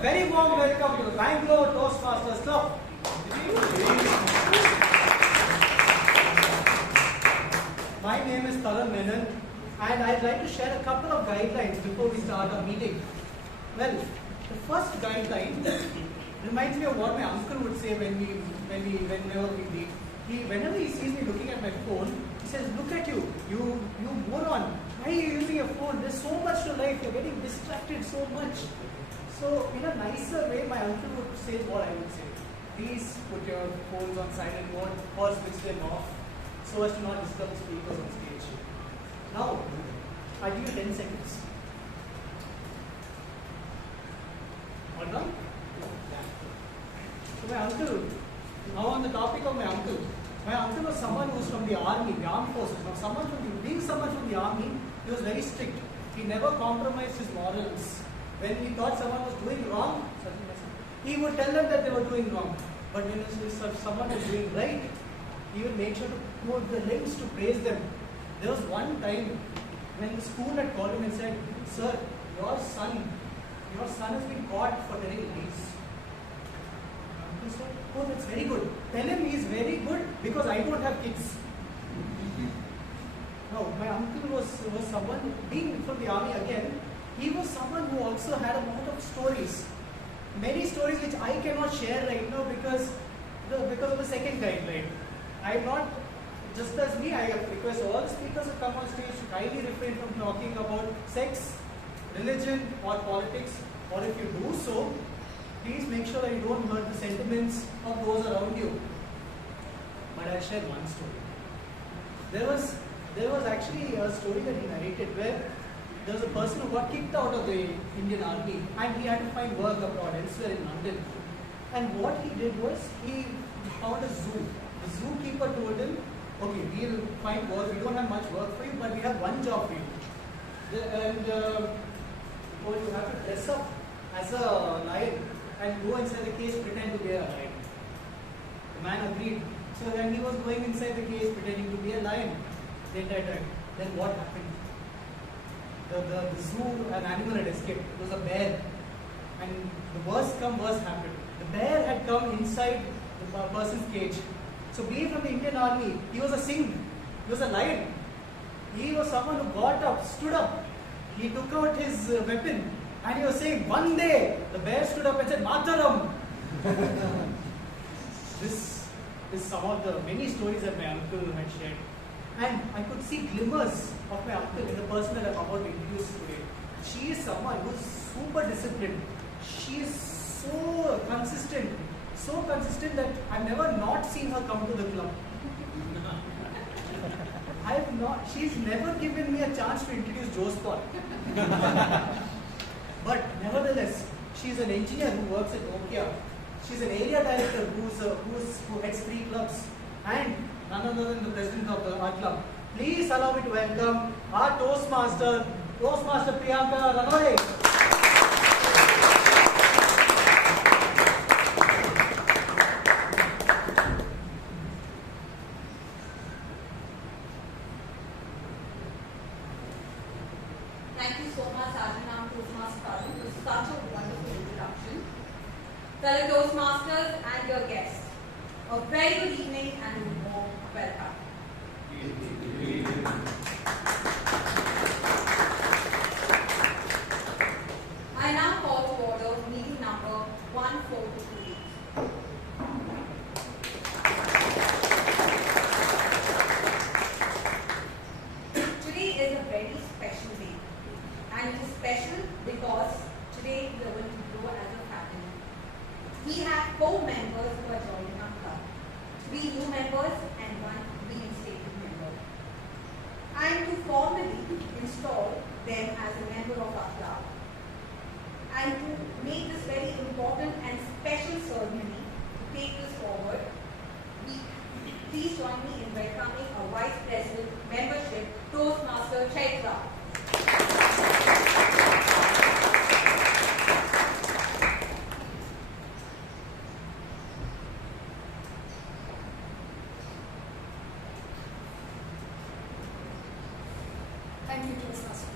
very warm welcome to the Bangalore Toastmasters Club. My name is Taran, Menon, and I'd like to share a couple of guidelines before we start our meeting. Well, the first guideline reminds me of what my uncle would say whenever we meet. Whenever he sees me looking at my phone, he says, "Look at you, you moron. Why are you using your phone? There's so much to life. You're getting distracted so much." So, in a nicer way, my uncle would say what I would say. Please put your phones on silent mode or switch them off so as to not disturb the speakers on stage. Now, I'll give you 10 seconds. All done? So my uncle, now on the topic of my uncle was someone who was from the army, the armed forces. Now being someone from the army, he was very strict. He never compromised his morals. When he thought someone was doing wrong, he would tell them that they were doing wrong. But when someone was doing right, he would make sure to go the lengths to praise them. There was one time when the school had called him and said, "Sir, your son has been caught for telling lies." He said, "Oh, that's very good. Tell him he's very good because I don't have kids." Now, my uncle was someone, being from the army again, he was someone who also had a lot of stories. Many stories which I cannot share right now because of the second guideline. I'm not, just as me, I request all the speakers who come on stage to kindly refrain from talking about sex, religion or politics, or if you do so, please make sure that you don't hurt the sentiments of those around you. But I'll share one story. There was actually a story that he narrated where there was a person who got kicked out of the Indian army and he had to find work abroad elsewhere in London. And what he did was he found a zoo. The zookeeper told him, "Okay, we'll find work. We don't have much work for you, but we have one job for you." You have to dress up as a lion and go inside the cage, pretend to be a lion. The man agreed. So when he was going inside the cage, pretending to be a lion, the entire time, then what happened? The zoo, an animal had escaped. It was a bear. And the worst happened. The bear had come inside the person's cage. So being from the Indian army, he was a Singh. He was a lion. He was someone who got up, stood up. He took out his weapon and he was saying, "One day," the bear stood up and said, "Mataram." This is some of the many stories that my uncle had shared. And I could see glimmers of my uncle in the person that I'm about to introduce today. She is someone who is super disciplined. She is so consistent that I've never not seen her come to the club. She's never given me a chance to introduce Joe Spot. But nevertheless, she's an engineer who works at Nokia. She's an area director who heads 3 clubs. And none other than the president of our club. Please allow me to welcome our Toastmaster Priyanka Rannorey. Thank you so much, Ajit, Toastmaster Taran, for such a wonderful introduction. Fellow Toastmasters and your guests, a very good evening and a warm welcome. I now call to order meeting number 143. Today is a very special day, and it is special because today we are going to grow as a family. We have 4 members who are joining our club, 3 new members and 1 reinstated member. I am to formally install them as a member of our club. And to make this very important and special ceremony, to take this forward, please join me in welcoming our Vice President Membership, Toastmaster Chaitra. Thank you, Toastmaster.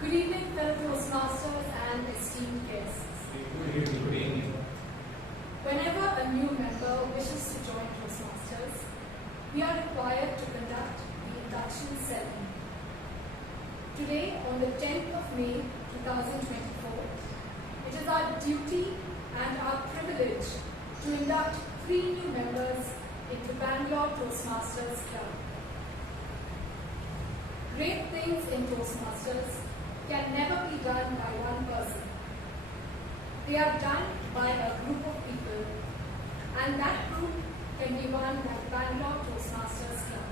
Good evening, fellow Toastmasters and esteemed guests. Good evening. Whenever a new member wishes to join Toastmasters, we are required to conduct the induction ceremony. Today, on the 10th of May 2024, it is our duty and our privilege to induct 3 new members into Bangalore Toastmasters Club. Great things in Toastmasters can never be done by one person. They are done by a group of people, and that group can be won by Bangalore Toastmasters Club.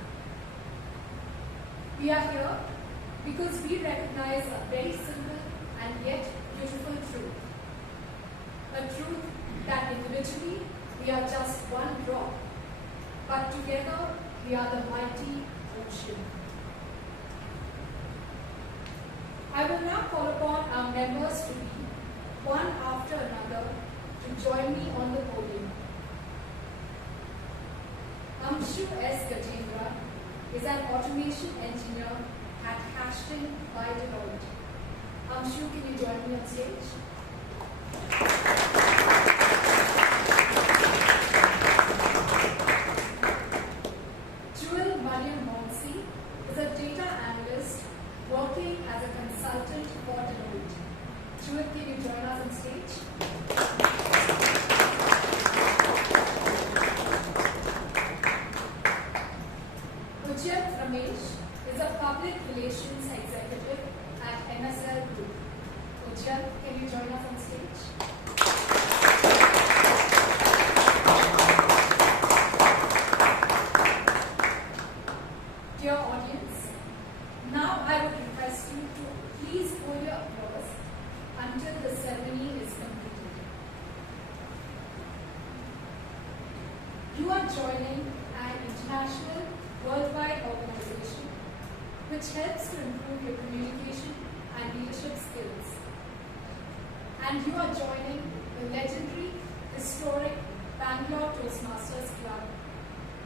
We are here because we recognize a very simple and yet beautiful truth. A truth that individually we are just one drop, but together we are the mighty ocean. I will now call upon our members to be, one after another, to join me on the podium. Amshu S. Gajendra is an automation engineer at Ashton by Deloitte. Amshu, can you join me on stage? Mansi is a data analyst working as a consultant for Deloitte. Jewel, can you join us on stage? Vijayan is a public relations executive at MSL Group. Vijayan, can you join us on stage? Dear audience, now I would request you to please hold your applause until the ceremony is completed. You are joining an international, worldwide organization which helps to improve your communication and leadership skills. And you are joining the legendary, historic Bangalore Toastmasters Club,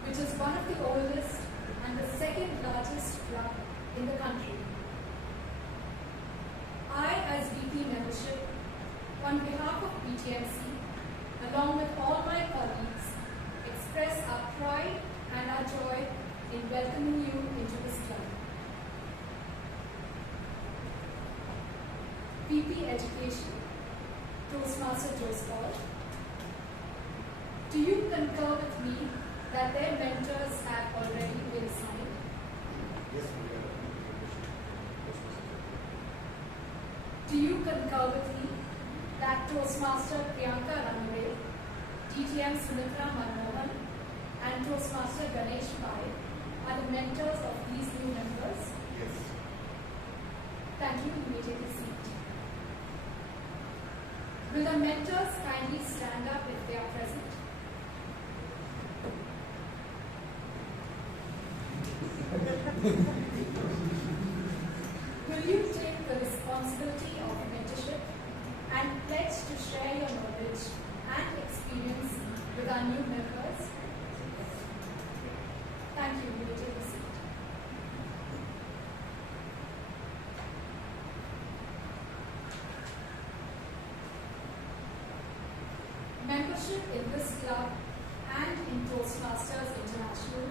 which is one of the oldest and the second largest club in the country. I, as VP membership, on behalf of BTMC, along with all my colleagues, express our pride and our joy in welcoming you into this club. VP Education, Toastmaster Joseph, do you concur with me that their mentors have already been signed? Yes, we are. Do you concur with me that Toastmaster Priyanka Rannorey, DTM Sumitra Manmohan, and Toastmaster Girish K are the mentors of these new members? Yes. Thank you. You may take a seat. Will the mentors kindly stand up if they are present? Will you take the responsibility of mentorship and pledge to share your knowledge and experience with our new members? Thank you. You may take a seat. Membership in this club and in Toastmasters International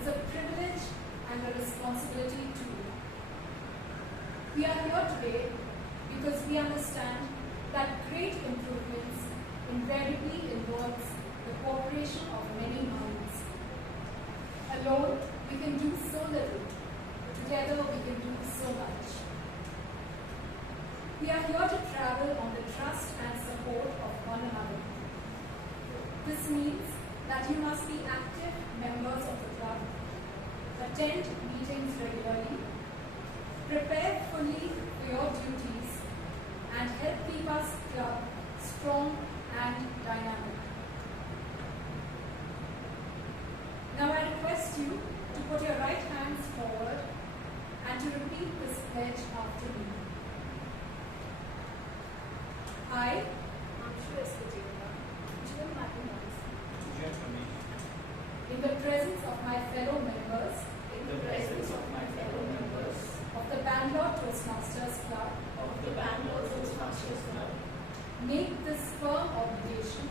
is a privilege and a responsibility too. We are here today because we understand that great improvements invariably involves the cooperation of many minds. Alone, we can do so little. Together, we can do so much. We are here to travel on the trust and support of one another. This means that you must be active members of the club, attend meetings regularly, prepare fully for your duties, and help keep us club strong and dynamic. Now I request you to put your right hands forward and to repeat this pledge after me. I, in the presence of my fellow members, in the presence of my fellow members of the Bangalore Bangalore Toastmasters Club of the Bangalore Toastmasters Club make this firm obligation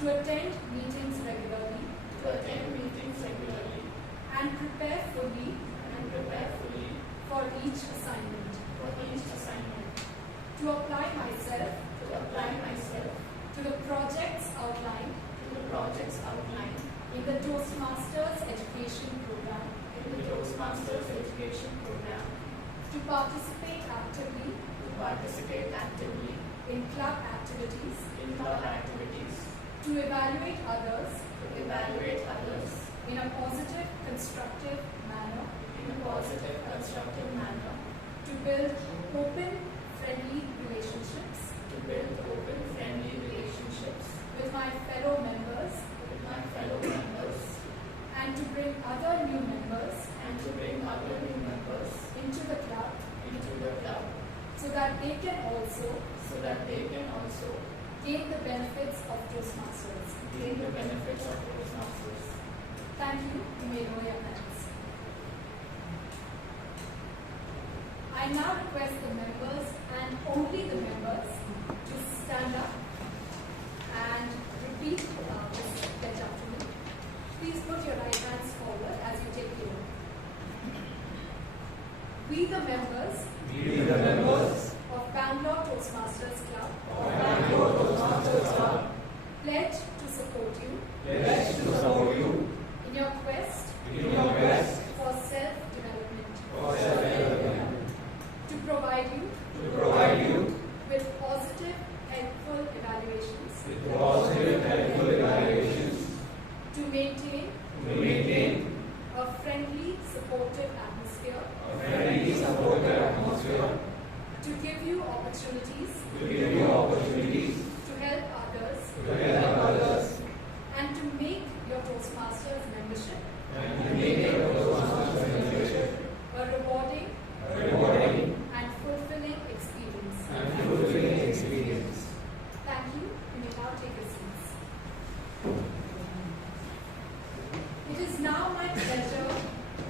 to attend meetings regularly and prepare fully for each assignment, to apply myself to the projects outlined in the Toastmasters education program, to participate actively in club activities, to evaluate others in a positive, constructive manner, to build open, friendly relationships with my fellow members, and to bring other new members into the club so that they can also gain the benefits of Toastmasters. Thank you. You may know your hands. I now request the members and only the members to stand up and repeat this pledge after me. Please put your right hands forward as you take the oath. We the members of Bangalore Toastmasters Club pledge to support you in your quest for self-development, to provide you with positive, helpful evaluations, to maintain a friendly, supportive atmosphere, to give you opportunities to help others, and to make your Toastmasters membership a rewarding and fulfilling experience. Thank you. You may now take your seats. It is now my pleasure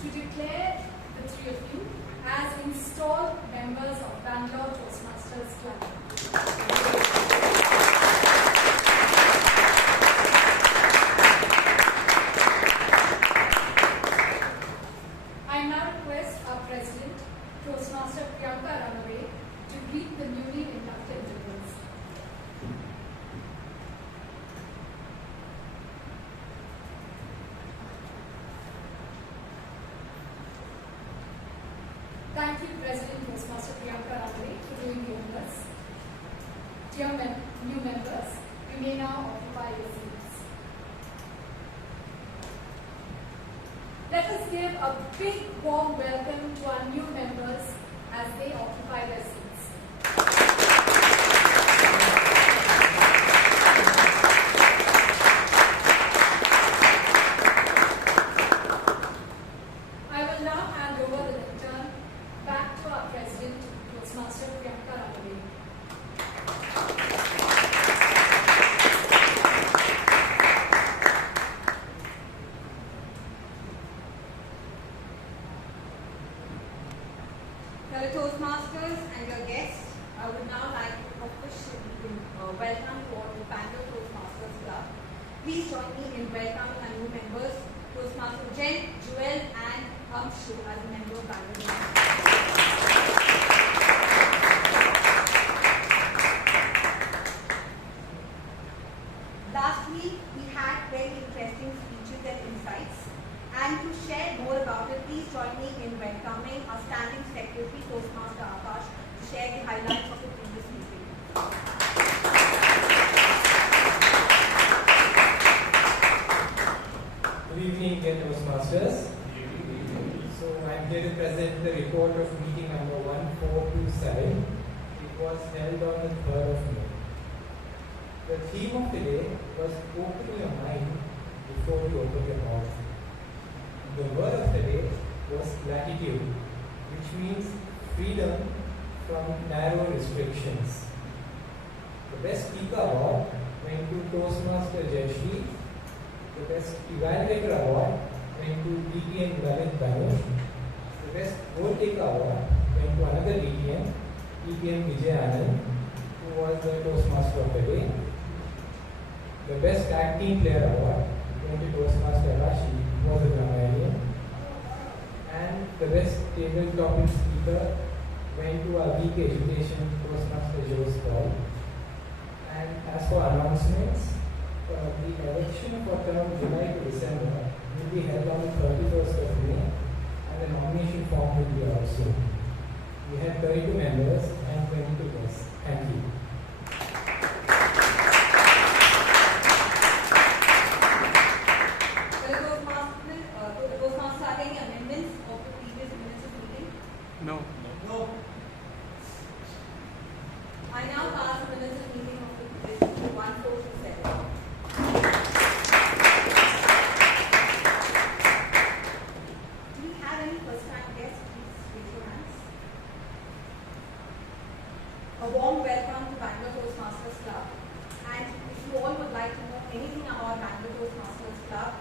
to declare the three of you as installed members of Bangalore Toastmasters Club. I now request our President, Toastmaster Priyanka Rannorey, to greet the newly inducted members. Thank you, President Toastmaster Priyanka Rannorey, for doing the honors. Dear new members, you may now occupy your seats. Let us give a big warm welcome to our new members as they occupy their seats. I will now hand over the lectern back to our President, Toastmaster Priyanka Rannorey. Fellow Toastmasters and your guests, I would now like to officially welcome you all to Bangalore Toastmasters Club. Please join me in welcoming our new members, Toastmaster Jen, Joel and Amshu as a member of Bangalore Toastmasters. Lastly, we had very interesting speeches and insights. And to share more about it, please join me in welcoming our Standing Secretary, Toastmaster Akash, to share the highlights of the previous meeting. Good evening, dear Toastmasters. So I'm here to present the report of meeting number 1427. It was held on the 3rd of May. The theme of the day was open your mind before you open your mouth. The word of the day was gratitude, which means freedom from narrow restrictions. The best speaker award went to Toastmaster Jayashree. The best evaluator award went to DP and Govind. The best sidekick award went to another DTM, Vijayan, who was the Toastmaster of the day. The best tag team player award went to Toastmaster Rashi, who was the GRAMMARIAN. And the best table topic speaker went to our week education Toastmaster Paul. And as for announcements, the election for term July to December will be held on the 31st of May, and the nomination form will be out soon. We have 32 members and 22 guests. Thank you. Toastmasters, are there any amendments of the previous minutes of meeting? No. No. I now pass the minutes of meeting of the 1427. Do we have any first-time guests? Please raise your hands. A warm welcome to Bangalore Toastmasters Club. And if you all would like to know anything about Bangalore Toastmasters Club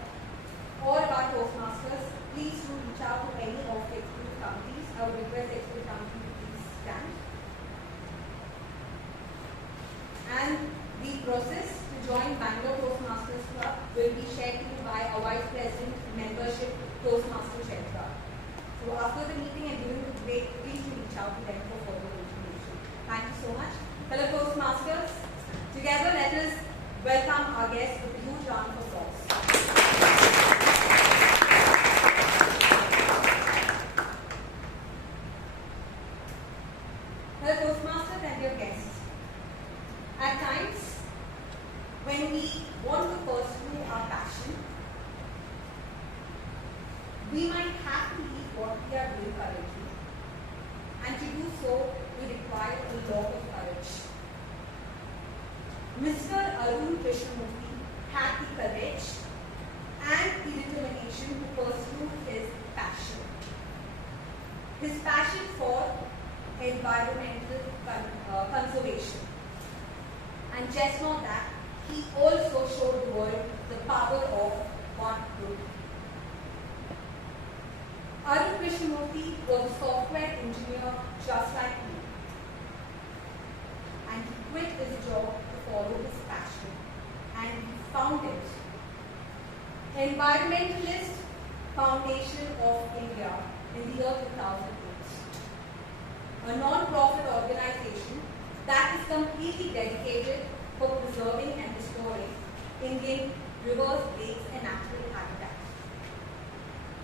or about Toastmasters, please do reach out to any of the executive committees. I would request the executive committee to please stand. And the process to join Bangalore Toastmasters Club will be shared to you by our Vice President Membership, Toastmaster Chaitra. So after the meeting and during the break, please reach out to them for further information. Thank you so much. Fellow Toastmasters, together let us welcome our guests with a huge round of applause. Fellow Toastmasters and your guests, at times, when we want to pursue our passion, we might have to leave what we are doing currently. And to do so, we require a lot of courage. Mr. Arun Krishnamurthy had the courage and the determination to pursue his passion. His passion for environmental conservation. And just not that, he also showed the world the power of one group. Arun Krishnamurthy was a software engineer just like me. And he quit his job to follow his passion. And he founded Environmentalist Foundation of India in the year 2008. A non-profit organization that is completely dedicated for preserving and restoring Indian rivers, lakes and natural habitats.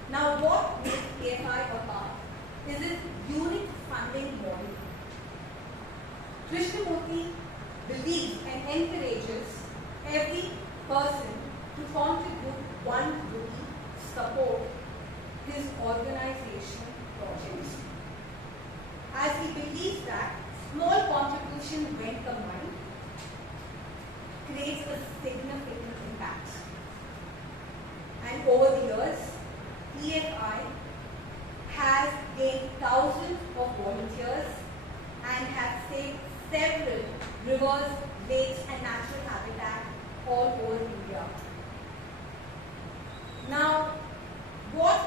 Now what makes ABHAY apart is its unique funding model. Krishnamurthy believes and encourages every person to contribute 1 rupee to support his organization projects. As he believes that small contribution when combined creates a significant impact. And over the years, EFI has gained thousands of volunteers and has saved several rivers, lakes and natural habitat all over India. Now, what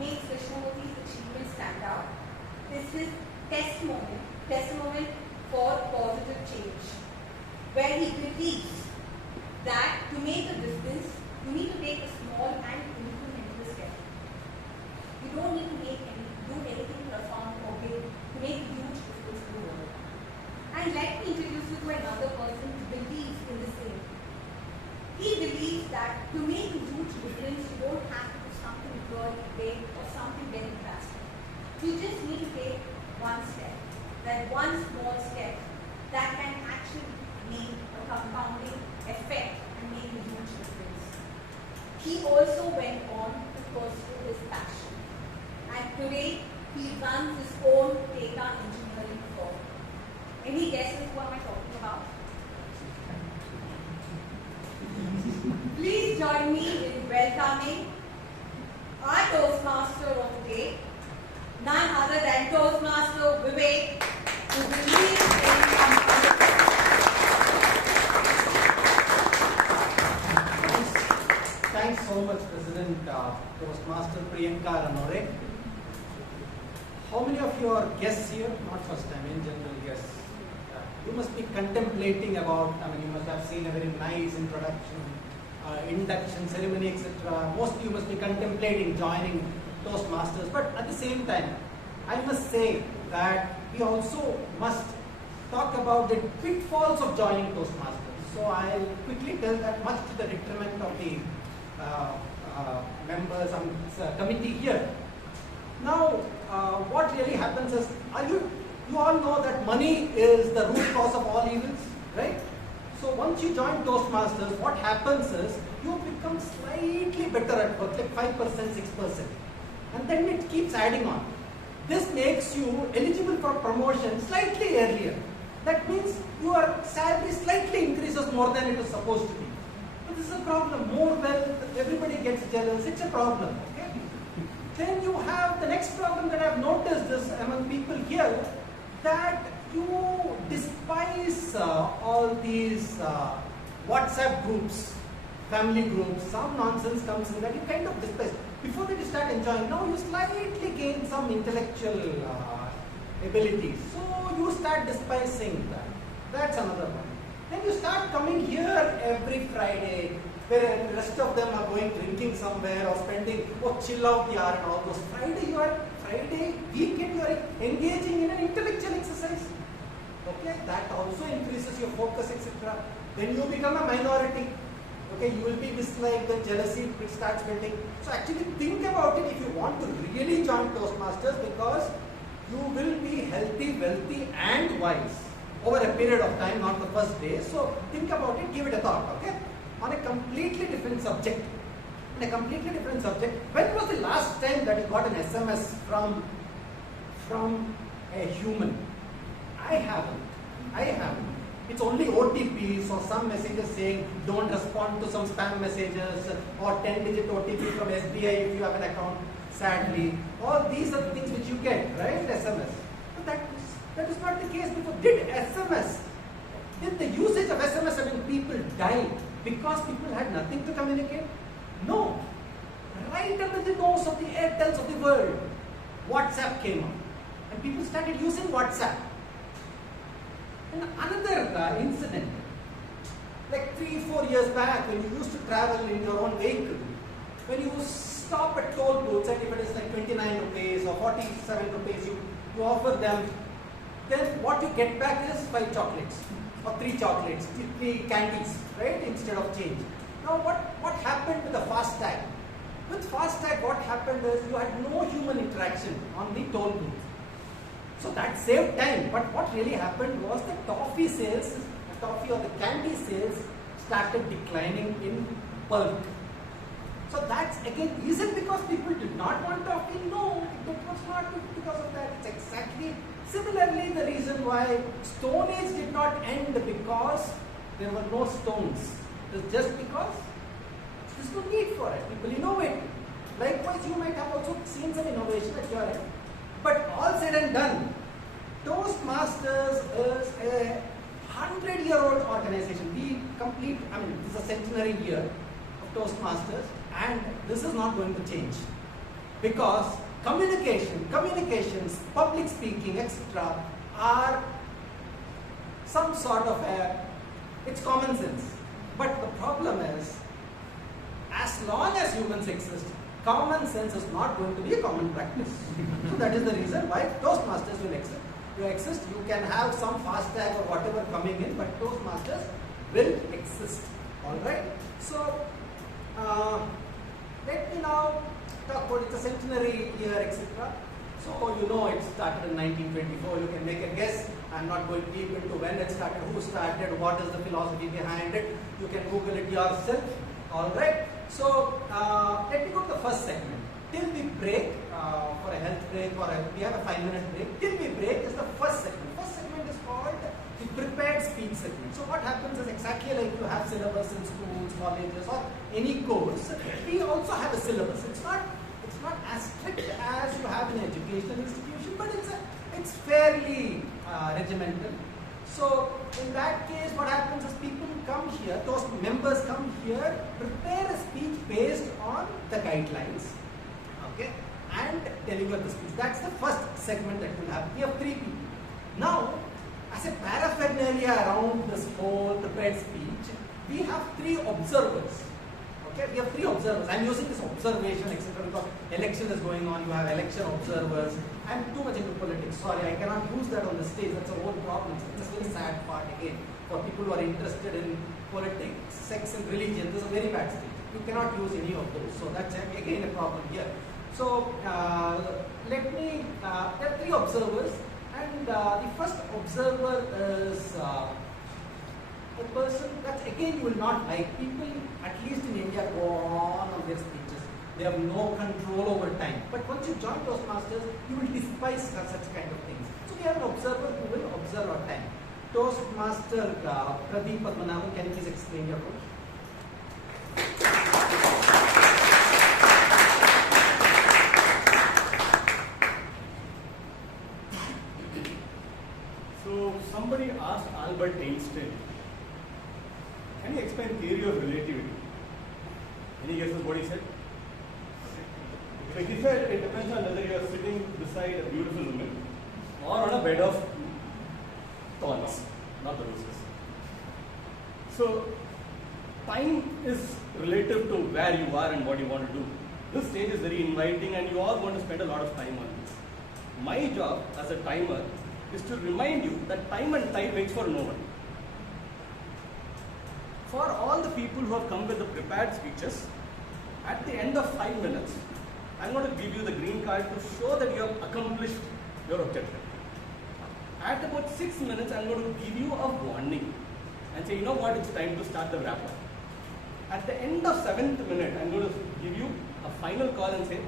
makes Krishnamurthy's achievement stand out is his testimony for positive change, where he believes that to make a difference, you need to take a small and incremental step. You don't need to do anything profound or big to make a huge difference in the world. And let me introduce you to another person who believes in the same. He believes that to make a huge difference, you don't have to do something really big or something very drastic. You just need to take one step, that one small step that can actually make a compounding effect and make a huge difference. He also went on to pursue his passion, and today he runs his own data engineering firm. Any guesses who am I talking about? Please join me in welcoming our Toastmaster of the day, none other than Toastmaster Vivek, who believes in Thanks so much, President Toastmaster Priyanka Rannorey. how many of you are guests here? Not first time, in general guests. You must be contemplating about, you must have seen a very nice introduction, induction ceremony, etc. Most of you must be contemplating joining Toastmasters, but at the same time, I must say that we also must talk about the pitfalls of joining Toastmasters. So I'll quickly tell that much to the detriment of the members and committee here. Now, what really happens is, you all know that money is the root cause of all evils, right? So once you join Toastmasters, what happens is, you become slightly better at work, like 5%, 6%. And then it keeps adding on. This makes you eligible for promotion slightly earlier. That means your salary slightly increases more than it is supposed to be. But this is a problem. More wealth, everybody gets jealous. It's a problem. Okay? Then you have the next problem that I've noticed is among people here, that you despise all these WhatsApp groups, family groups. Some nonsense comes in that you kind of despise. Before that you start enjoying, now you slightly gain some intellectual abilities. So you start despising that. That's another one. Then you start coming here every Friday, where the rest of them are going drinking somewhere or spending, chill out the hour and all those. Friday weekend you are engaging in an intellectual exercise. Okay, that also increases your focus, etc. Then you become a minority. Okay, you will be disliked, then jealousy will start building. So actually think about it if you want to really join Toastmasters, because you will be healthy, wealthy and wise over a period of time, not the first day. So think about it, give it a thought, okay? On a completely different subject. When was the last time that you got an SMS from a human? I haven't. It's only OTPs or some messages saying don't respond to some spam messages, or 10-digit OTP from SBI if you have an account, sadly. All these are the things which you get, right? SMS. But that is not the case before. Did the usage of SMS, people died because people had nothing to communicate? No. Right under the nose of the Airtels of the world, WhatsApp came up. And people started using WhatsApp. And another incident, like 3-4 years back, when you used to travel in your own vehicle, when you stop at toll booths, and if it is like 29 rupees or 47 rupees, you offer them, then what you get back is 5 chocolates or 3 chocolates, 3 candies, right, instead of change. Now what happened with the FASTag? With FASTag, what happened is you had no human interaction on the toll booth. So that saved time. But what really happened was the toffee sales, the toffee or the candy sales started declining in bulk. So that's again, is it because people did not want toffee? No, it was not because of that. It's exactly similarly the reason why Stone Age did not end, because there were no stones. It was just because there's no need for it. People innovate. Likewise, you might have also seen some innovation at your end. But all said and done, Toastmasters is a 100-year-old organization. We complete, this is a centenary year of Toastmasters, and this is not going to change. Because communications, public speaking, etc. are some sort of it's common sense. But the problem is, as long as humans exist, common sense is not going to be a common practice. So that is the reason why Toastmasters will exist. You can have some FASTag or whatever coming in, but Toastmasters will exist. Alright? So, let me now talk about it's a centenary year, etc. So, you know it started in 1924. You can make a guess. I'm not going deep into when it started, who started, what is the philosophy behind it. You can Google it yourself. Alright? So, let me go to the first segment. Till we break, for a health break, or we have a 5-minute break. Till we break is the first segment. First segment is called the prepared speech segment. So what happens is exactly like you have syllabus in schools, colleges, or any course. We also have a syllabus. It's not as strict as you have in an educational institution, but it's fairly regimental. So in that case, what happens is people come here, those members come here, prepare a speech based on the guidelines, okay, and deliver the speech. That's the first segment that will happen. We have 3 people. Now, as a paraphernalia around this whole prepared speech, we have 3 observers. Okay, we have 3 observers. I'm using this observation, etc. because election is going on. You have election observers. I'm too much into politics. Sorry, I cannot use that on the stage. That's a whole problem. It's a very sad part again for people who are interested in politics, sex, and religion. This is a very bad stage. You cannot use any of those. So that's again a problem here. So there are 3 observers, and the first observer is a person that again you will not like. People, at least in India, go on their speeches. They have no control over time. But once you join Toastmasters, you will despise such kind of things. So we have an observer who will observe our time. Toastmaster Pradeep Padmanabhan, can you please explain your role? So somebody asked Albert Einstein, can you explain theory of relativity? Any guesses what he said? So he said it depends on whether you are sitting beside a beautiful woman or on a bed of thorns, not the roses. So time is relative to where you are and what you want to do. This stage is very inviting and you all want to spend a lot of time on this. My job as a timer is to remind you that time and tide waits for no one. For all the people who have come with the prepared speeches, at the end of 5 minutes, I'm going to give you the green card to show that you have accomplished your objective. At about 6 minutes, I'm going to give you a warning and say, you know what, it's time to start the wrap-up. At the end of 7th minute, I'm going to give you a final call and say,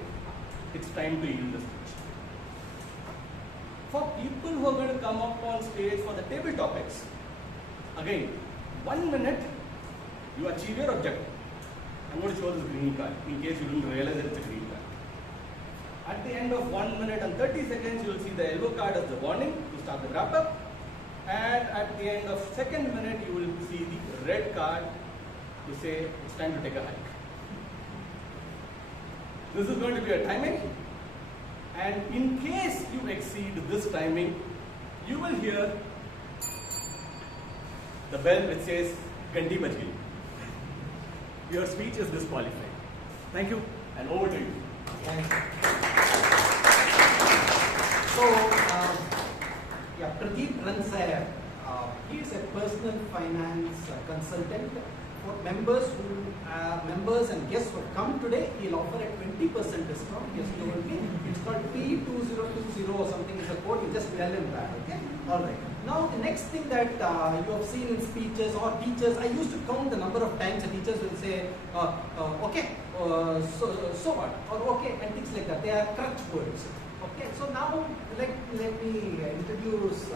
it's time to yield the speech. For people who are going to come up on stage for the table topics, again, 1 minute, you achieve your objective. I'm going to show this green card in case you didn't realize that it's a green card. At the end of 1 minute and 30 seconds, you will see the yellow card as the warning to start the wrap up. And at the end of 2nd minute, you will see the red card to say it's time to take a hike. This is going to be a timing. And in case you exceed this timing, you will hear the bell which says Ganti Baj Gayi. Your speech is disqualified. Thank you, and over to you. Thanks. So, Pradeep runs he is a personal finance consultant. For members and guests who have come today, he'll offer a 20% discount. He has told me it's called P2020 or something is a code. You just tell him that. Okay. All right. Now the next thing that you have seen in speeches or teachers, I used to count the number of times the teachers will say, okay, so what, or okay, and things like that. They are crutch words. Okay. So now let me introduce.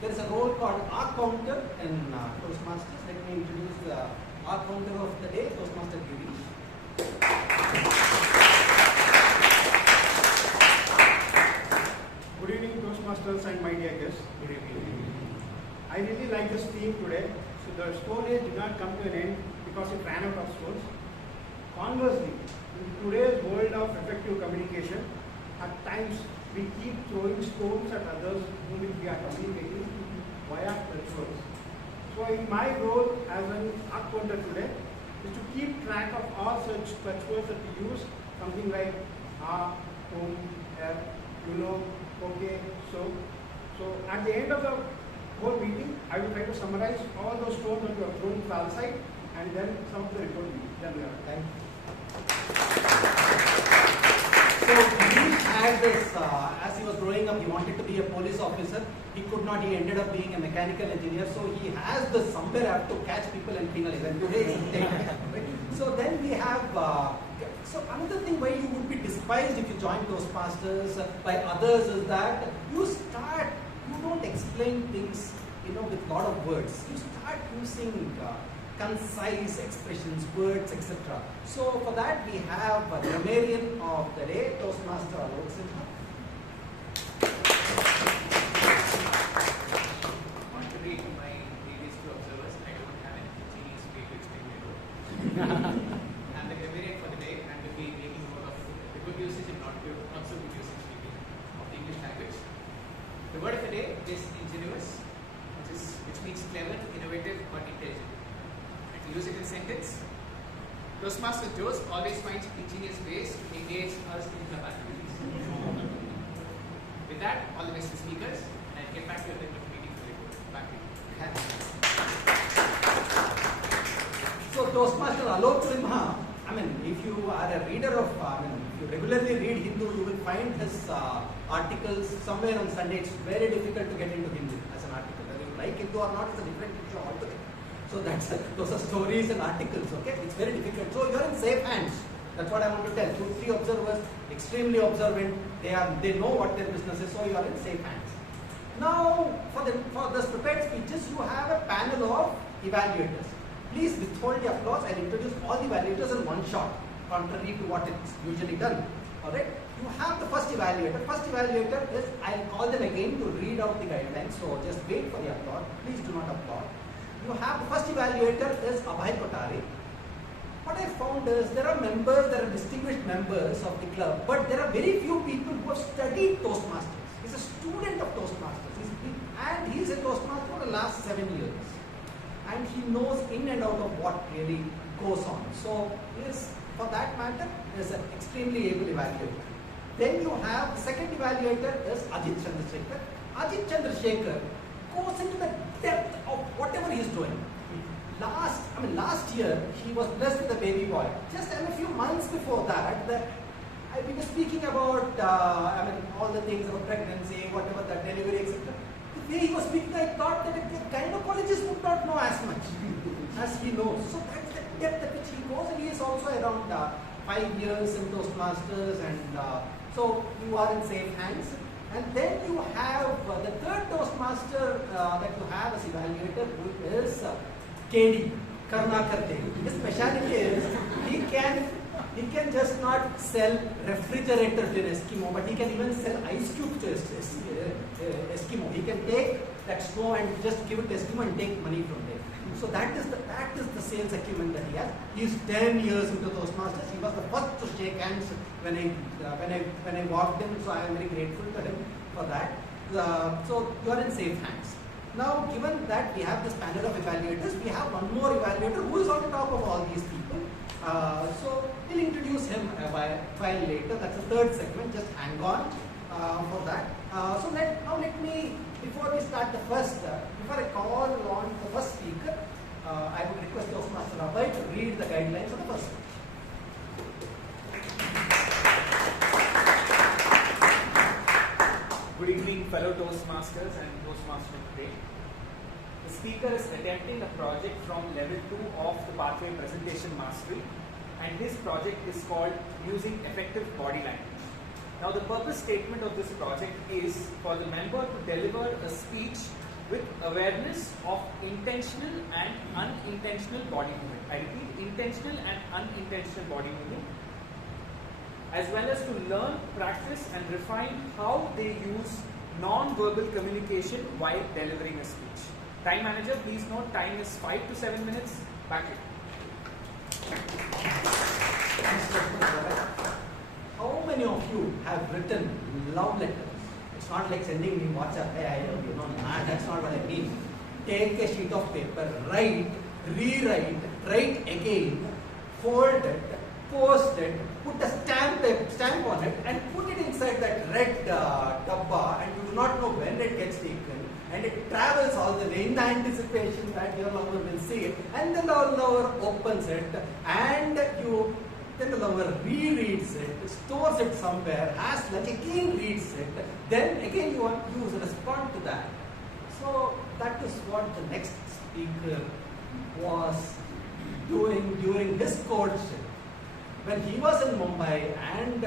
There is a role called R counter in Toastmasters. Let me introduce the R counter of the day, Toastmaster Girish. Good evening, Toastmasters and my dear guests. Good evening. I really like this theme today. So the Stone Age did not come to an end because it ran out of stones. Conversely, in today's world of effective communication, at times we keep throwing stones at others whom we are communicating via rituals. So in my role as an art counter today is to keep track of all such touchwords that we use, something like home, okay, so. So at the end of the whole meeting, I will try to summarize all those stones that you have thrown to the other side, and then some of the report will be done. Thank you. So he had this, as he was growing up, he wanted to be a police officer. He could not, he ended up being a mechanical engineer. So he has this somewhere have to catch people and penalize. And today it's right? So then we have, so another thing why you would be despised if you join Toastmasters by others is that you don't explain things, with a lot of words. You start using concise expressions, words, etc. So for that we have a grammarian of the day, Toastmaster Alok. Contrary to my previous 2 observers, I don't have any genius way to explain my role. I'm the grammarian for the day and will be making note of the good usage and not so good usage of the English language. is ingenuous, which means clever, innovative, or intelligent. And to use it in sentence, Toastmaster Joes always finds ingenious ways to engage us in club activities. With that, all the best to speakers, and I'll get back to your meeting for the report. Back to you. So Toastmaster Alok Simha, I mean, if you are a reader of, if you regularly read Hindu, you will find his articles somewhere on Sunday. It's very difficult to get into Hindu as an article. Whether you like Hindu or not, it's a different issue altogether. So those are stories and articles, okay? It's very difficult. So you're in safe hands. That's what I want to tell. 2-3 observers, extremely observant. They know what their business is, so you are in safe hands. Now, for the prepared speeches, you have a panel of evaluators. Please withhold the applause. I'll introduce all the evaluators in one shot, contrary to what is usually done. Alright? You have the first evaluator. First evaluator is, I'll call them again to read out the guidelines, so just wait for the applause. Please do not applaud. You have the first evaluator is ABHAY. What I found is there are distinguished members of the club, but there are very few people who have studied Toastmasters. He's a student of Toastmasters, and he's a Toastmaster for the last 7 years. And he knows in and out of what really goes on. So, for that matter, is an extremely able evaluator. Then you have the second evaluator is AJIT Chandrasekhar. AJIT Chandrasekhar goes into the depth of whatever he is doing. Last year he was blessed with a baby boy. Just a few months before that, we were speaking about all the things about pregnancy, whatever that delivery, etc. The way he was speaking, I thought that the gynecologist would not know as much as he knows. So that's the depth at which he goes, and he is also around 5 years in Toastmasters, and so you are in safe hands. And then you have the third Toastmaster that you have as evaluator, who is KD, KARUNAKAR. His speciality is he can just not sell refrigerator to an Eskimo, but he can even sell ice cube to Eskimo. He can take that snow and just give it to Eskimo and take money from there. So that is the sales acumen that he has. He is 10 years into Toastmasters. He was the first to shake hands when I walked in, so I am very grateful to him for that. So you are in safe hands. Now, given that we have this panel of evaluators, we have one more evaluator who is on the top of all these people. So we'll introduce him a while later. That's the third segment. Just hang on for that. So let me, before we start before I call on the first speaker, I would request Toastmaster ABHAY to read the guidelines of the first speaker. Good evening, fellow Toastmasters and Toastmaster today. The speaker is attempting a project from level 2 of the Pathway Presentation Mastery, and his project is called Using Effective Body Language. Now, the purpose statement of this project is for the member to deliver a speech with awareness of intentional and unintentional body movement. I repeat, intentional and unintentional body movement, as well as to learn, practice and refine how they use non-verbal communication while delivering a speech. Time manager, please note, time is 5 to 7 minutes. Back to you. How many of you have written love letters? It's not like sending me WhatsApp, hey, I love you. No, that's not what I mean. Take a sheet of paper, write, rewrite, write again, fold it, post it, put a stamp on it, and put it inside that red dabba, and you do not know when it gets taken, and it travels all the way in the anticipation that your lover will see it, and then the lover opens it, and then the lover rereads it, stores it somewhere, has lunch, again reads it, then again you respond to that. So that is what the next speaker was doing during his courtship. When he was in Mumbai and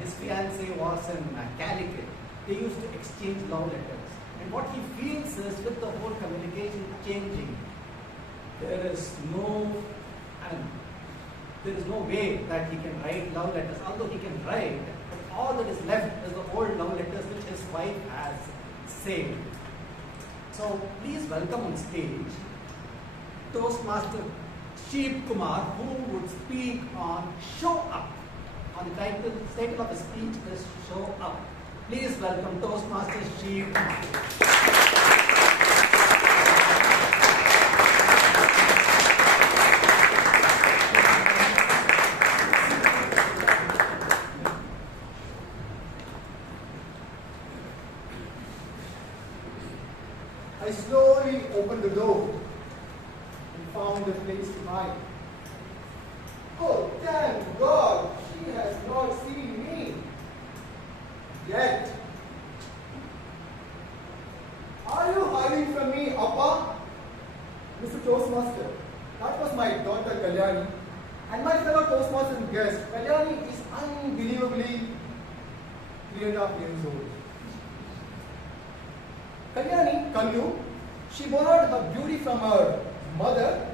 his fiancée was in Calicut, they used to exchange love letters. And what he feels is, with the whole communication changing, there is no way that he can write love letters. Although he can write, but all that is left is the old love letters which his wife has saved. So please welcome on stage Toastmaster SHEEB Kumar, who would speak on Show Up. On the title of his speech is Show Up. Please welcome Toastmasters SHEEB. I slowly opened the door and found a place to hide. Oh, thank God, she has not seen me yet. Are you hiding from me, Appa? Mr. Toastmaster, that was my daughter Kalyani, and my fellow Toastmaster guest. Kalyani is unbelievably 3.5 years old. Kalyani, Kallu, she borrowed her beauty from her mother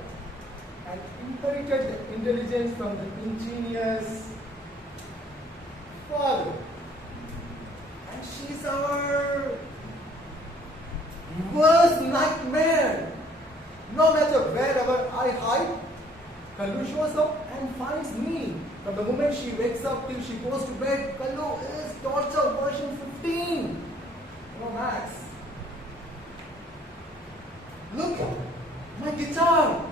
and inherited the intelligence from the ingenious father. And she's our worst nightmare. No matter wherever I hide, Kallu shows up and finds me. From the moment she wakes up till she goes to bed, Kallu is torture version 15. No max. Look, my guitar.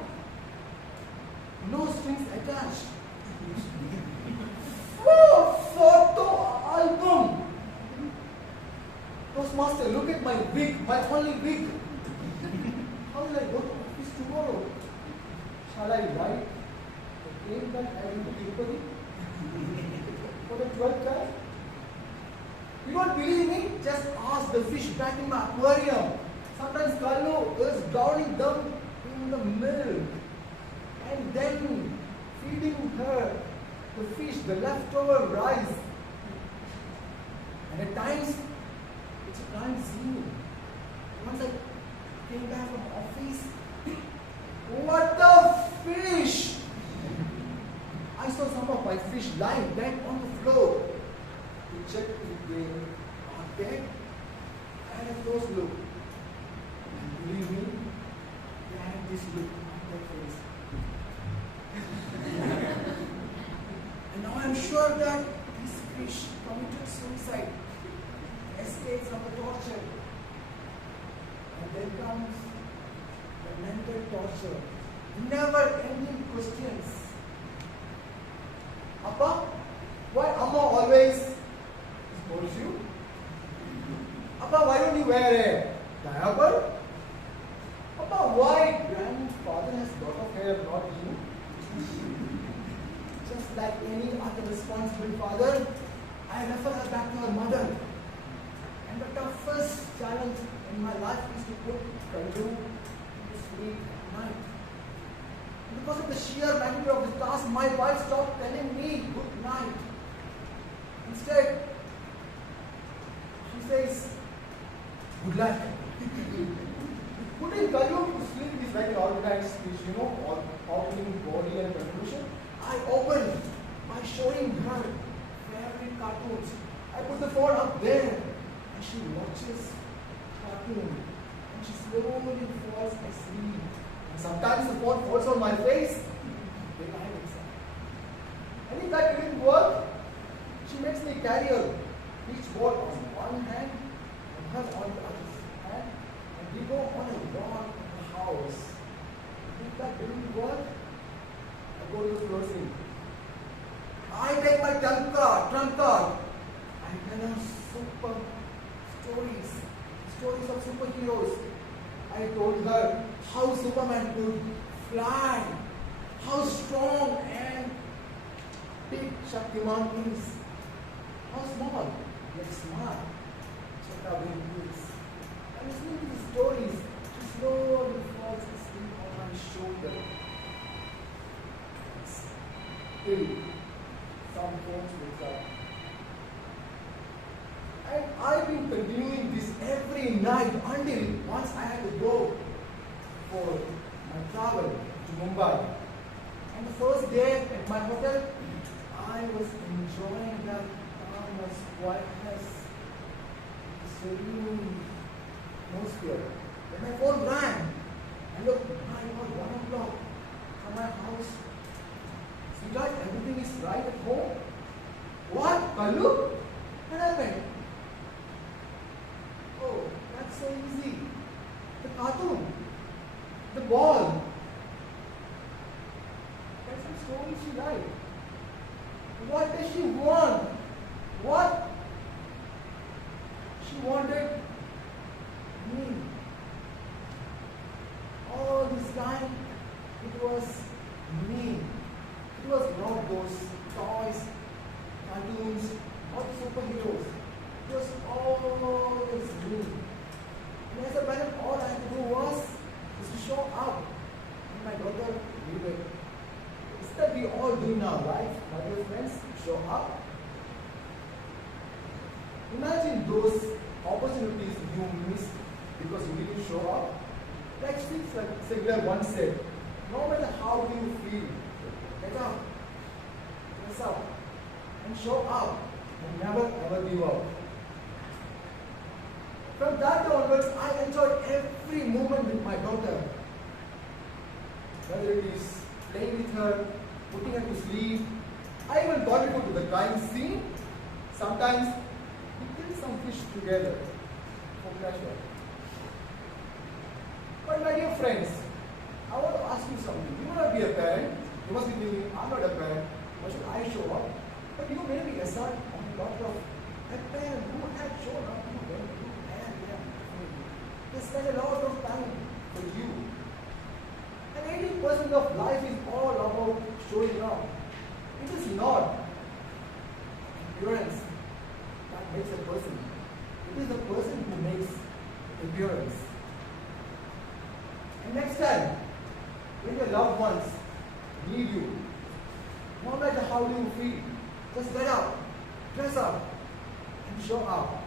No strings attached. Photo album. Toastmaster, look at my wig, my only wig. How will I go to office tomorrow? Shall I write the name that I will be equally for the 12th time? You don't believe me? Just ask the fish back in my aquarium. Sometimes Kallu is drowning them in the milk and then feeding her the fish, the leftover rice. And at times, it's a crime scene. Once I came back from office, what the fish! I saw some of my fish lying dead on the floor. To check if they are dead, I had a close look. And believe me, they had this look on their face. And now I'm sure that this fish committed suicide, escaped from the torture. And then comes the mental torture, never-ending questions. Appa, why Amma always scolds you? Appa, why don't you wear a diaper? Appa, why grandfather has got of hair, not you? Just like any other responsible father, I refer her back to her mother. And the toughest challenge in my life is to put Kallu to sleep at night. Because of the sheer magnitude of the task, my wife stopped telling me good night. Instead, she says, good luck. Putting Kallu to sleep is like an organized speech, opening body and conclusion. I open by showing her favorite cartoons. I put the phone up there and she watches cartoon and she slowly falls asleep. And sometimes the phone falls on my face. Then I wake up. And if that didn't work, she makes me carry a beach ball on one hand and her on the other hand. And we go on a walk in the house. If that didn't work, I go to the closing. I take my trump card. I tell her super stories of superheroes. I told her how Superman could fly, how strong and big Shaktiman is, how small yet smart Chaitra is. And listening to the stories, she slowly falls asleep on my shoulder. Till some folks wake up. And I've been continuing this every night until once I had to go for my travel to Mumbai. And the first day at my hotel, I was enjoying that calmness, quietness, the serene atmosphere. When my phone rang, and look, it was 1 o'clock from my house. Sweetheart, everything is right at home? What? Kallu? What happened? so easy. The cartoon, the ball. That's some story she liked. What does she want? What? She wanted me. All this time, it was me. It was not those toys, cartoons, or superheroes. It was always me. And as a parent, all I had to do was to show up. And my daughter, Vivek, it's that we all do in our life, my dear friends, show up. Imagine those opportunities you missed because you didn't show up. Like Sigler once said, no matter how you feel, get up, dress up, and show up, and never ever give up. From that day onwards, I enjoyed every moment with my daughter. Whether it is playing with her, putting her to sleep, I even contribute to the crime scene. Sometimes we kill some fish together for pleasure. But my dear friends, I want to ask you something. You may not be a parent. You must be thinking, I'm not a parent. Why should I show up? But you may be a son or a daughter of a parent who had shown up. They spend a lot of time for you. And 80% of life is all about showing up. It is not appearance that makes a person. It is the person who makes appearance. And next time, when your loved ones need you, no matter how you feel, just get up, dress up, and show up.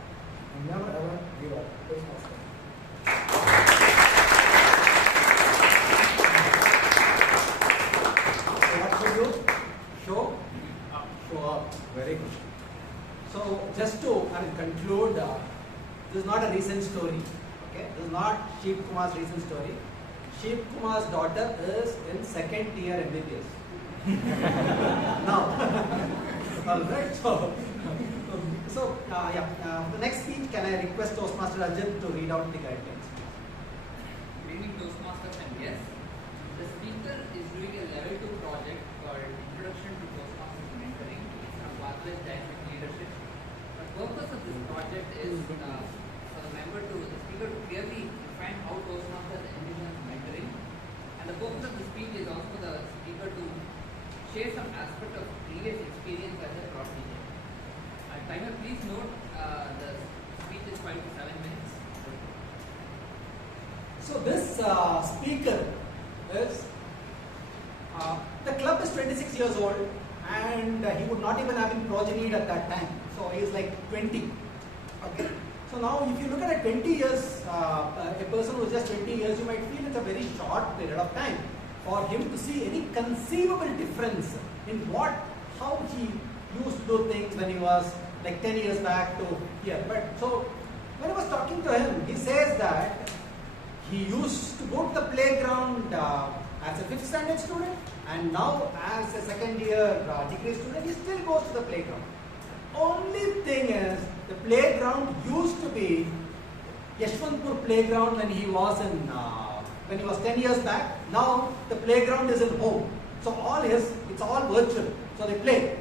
And never ever give up. Toastmaster. What should you show? Show up. Very good. So just to conclude, this is not a recent story. Okay, this is not SHEEB Kumar's recent story. SHEEB Kumar's daughter is in second year MBBS. Now, all right. So the next speech, can I request Toastmaster Ajit to read out the guidelines? Good evening, Toastmasters and guests. The speaker is doing a level 2 project called Introduction to Toastmasters Mentoring from Pathways Dynamic Leadership. The purpose of this project is for the speaker to clearly define how Toastmasters envisions mentoring. And the purpose of the speech is also for the speaker to share some aspect of previous experience as a class teacher. Timer, please note the speech is 5 to 7 minutes. So this speaker is, the club is 26 years old and he would not even have been progenied at that time. So he is like 20. Okay. So now if you look at a 20 years, a person who is just 20 years, you might feel it's a very short period of time for him to see any conceivable difference in how he used to do things when he was like 10 years back to here. But so when I was talking to him, he says that he used to go to the playground as a 5th standard student, and now as a second year degree student, he still goes to the playground. Only thing is, the playground used to be Yashwantpur playground when he was 10 years back. Now the playground is in home. So it's all virtual. So they play.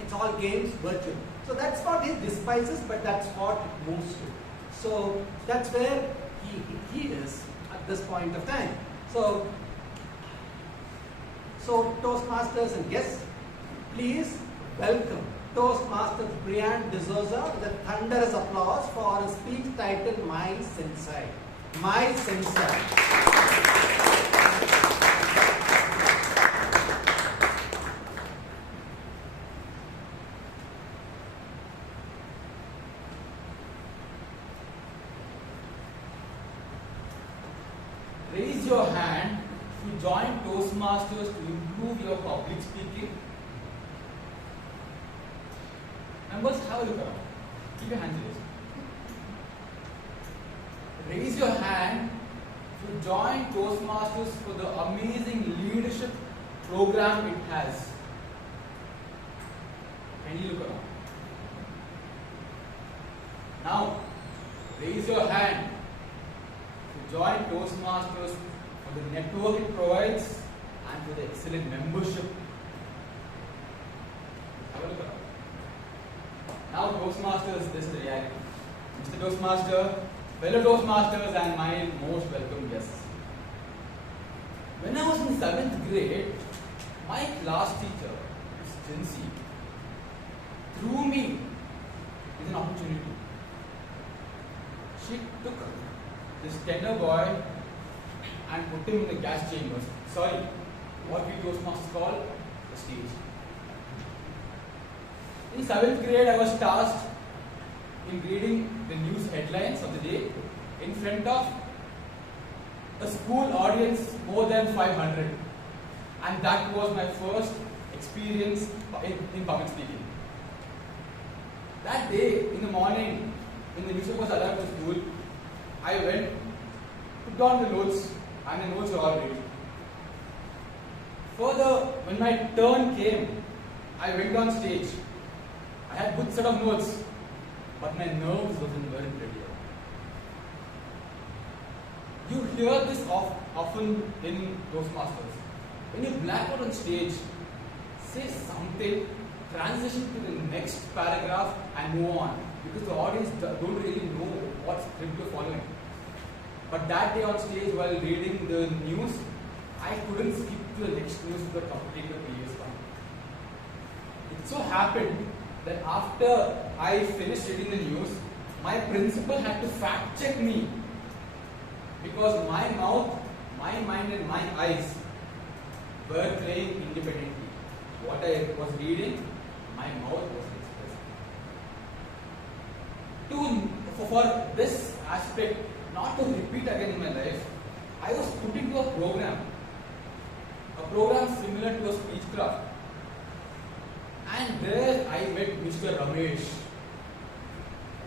It's all games virtual. So that's what he despises, but that's what it moves to. So that's where he is at this point of time. So Toastmasters and guests, please welcome Toastmaster BRYAN D'Souza with a thunderous applause for his speech titled My Sensei. My Sensei. Raise your hand to join Toastmasters to improve your public speaking. Members, have a look around. Keep your hands raised. Raise your hand to join Toastmasters for the amazing leadership program it has. Can you look around? Now, raise your hand join Toastmasters for the network it provides and for the excellent membership. Have a look around. Now Toastmasters, this is the reality. Mr. Toastmaster, fellow Toastmasters and my most welcome guests. When I was in 7th grade, my class teacher, Ms. Jansi, threw me with an opportunity. She took this tender boy and put him in the gas chambers. Sorry, what we Toastmasters call the stage. In 7th grade, I was tasked in reading the news headlines of the day in front of a school audience more than 500. And that was my first experience in public speaking. That day, in the morning, when the newspaper was arrived to school, I went, put down the notes, and the notes were all ready. Further, when my turn came, I went on stage. I had good set of notes, but my nerves weren't ready. You hear this often in Toastmasters. When you black out on stage, say something, transition to the next paragraph and move on. Because the audience don't really know what script you're following. But that day on stage while reading the news, I couldn't skip to the next news without completing the previous one. It so happened that after I finished reading the news, my principal had to fact check me. Because my mouth, my mind and my eyes were playing independently. What I was reading, my mouth was expressing. For this aspect not to repeat again in my life, I was put into a program similar to a speechcraft. And there I met Mr. Ramesh.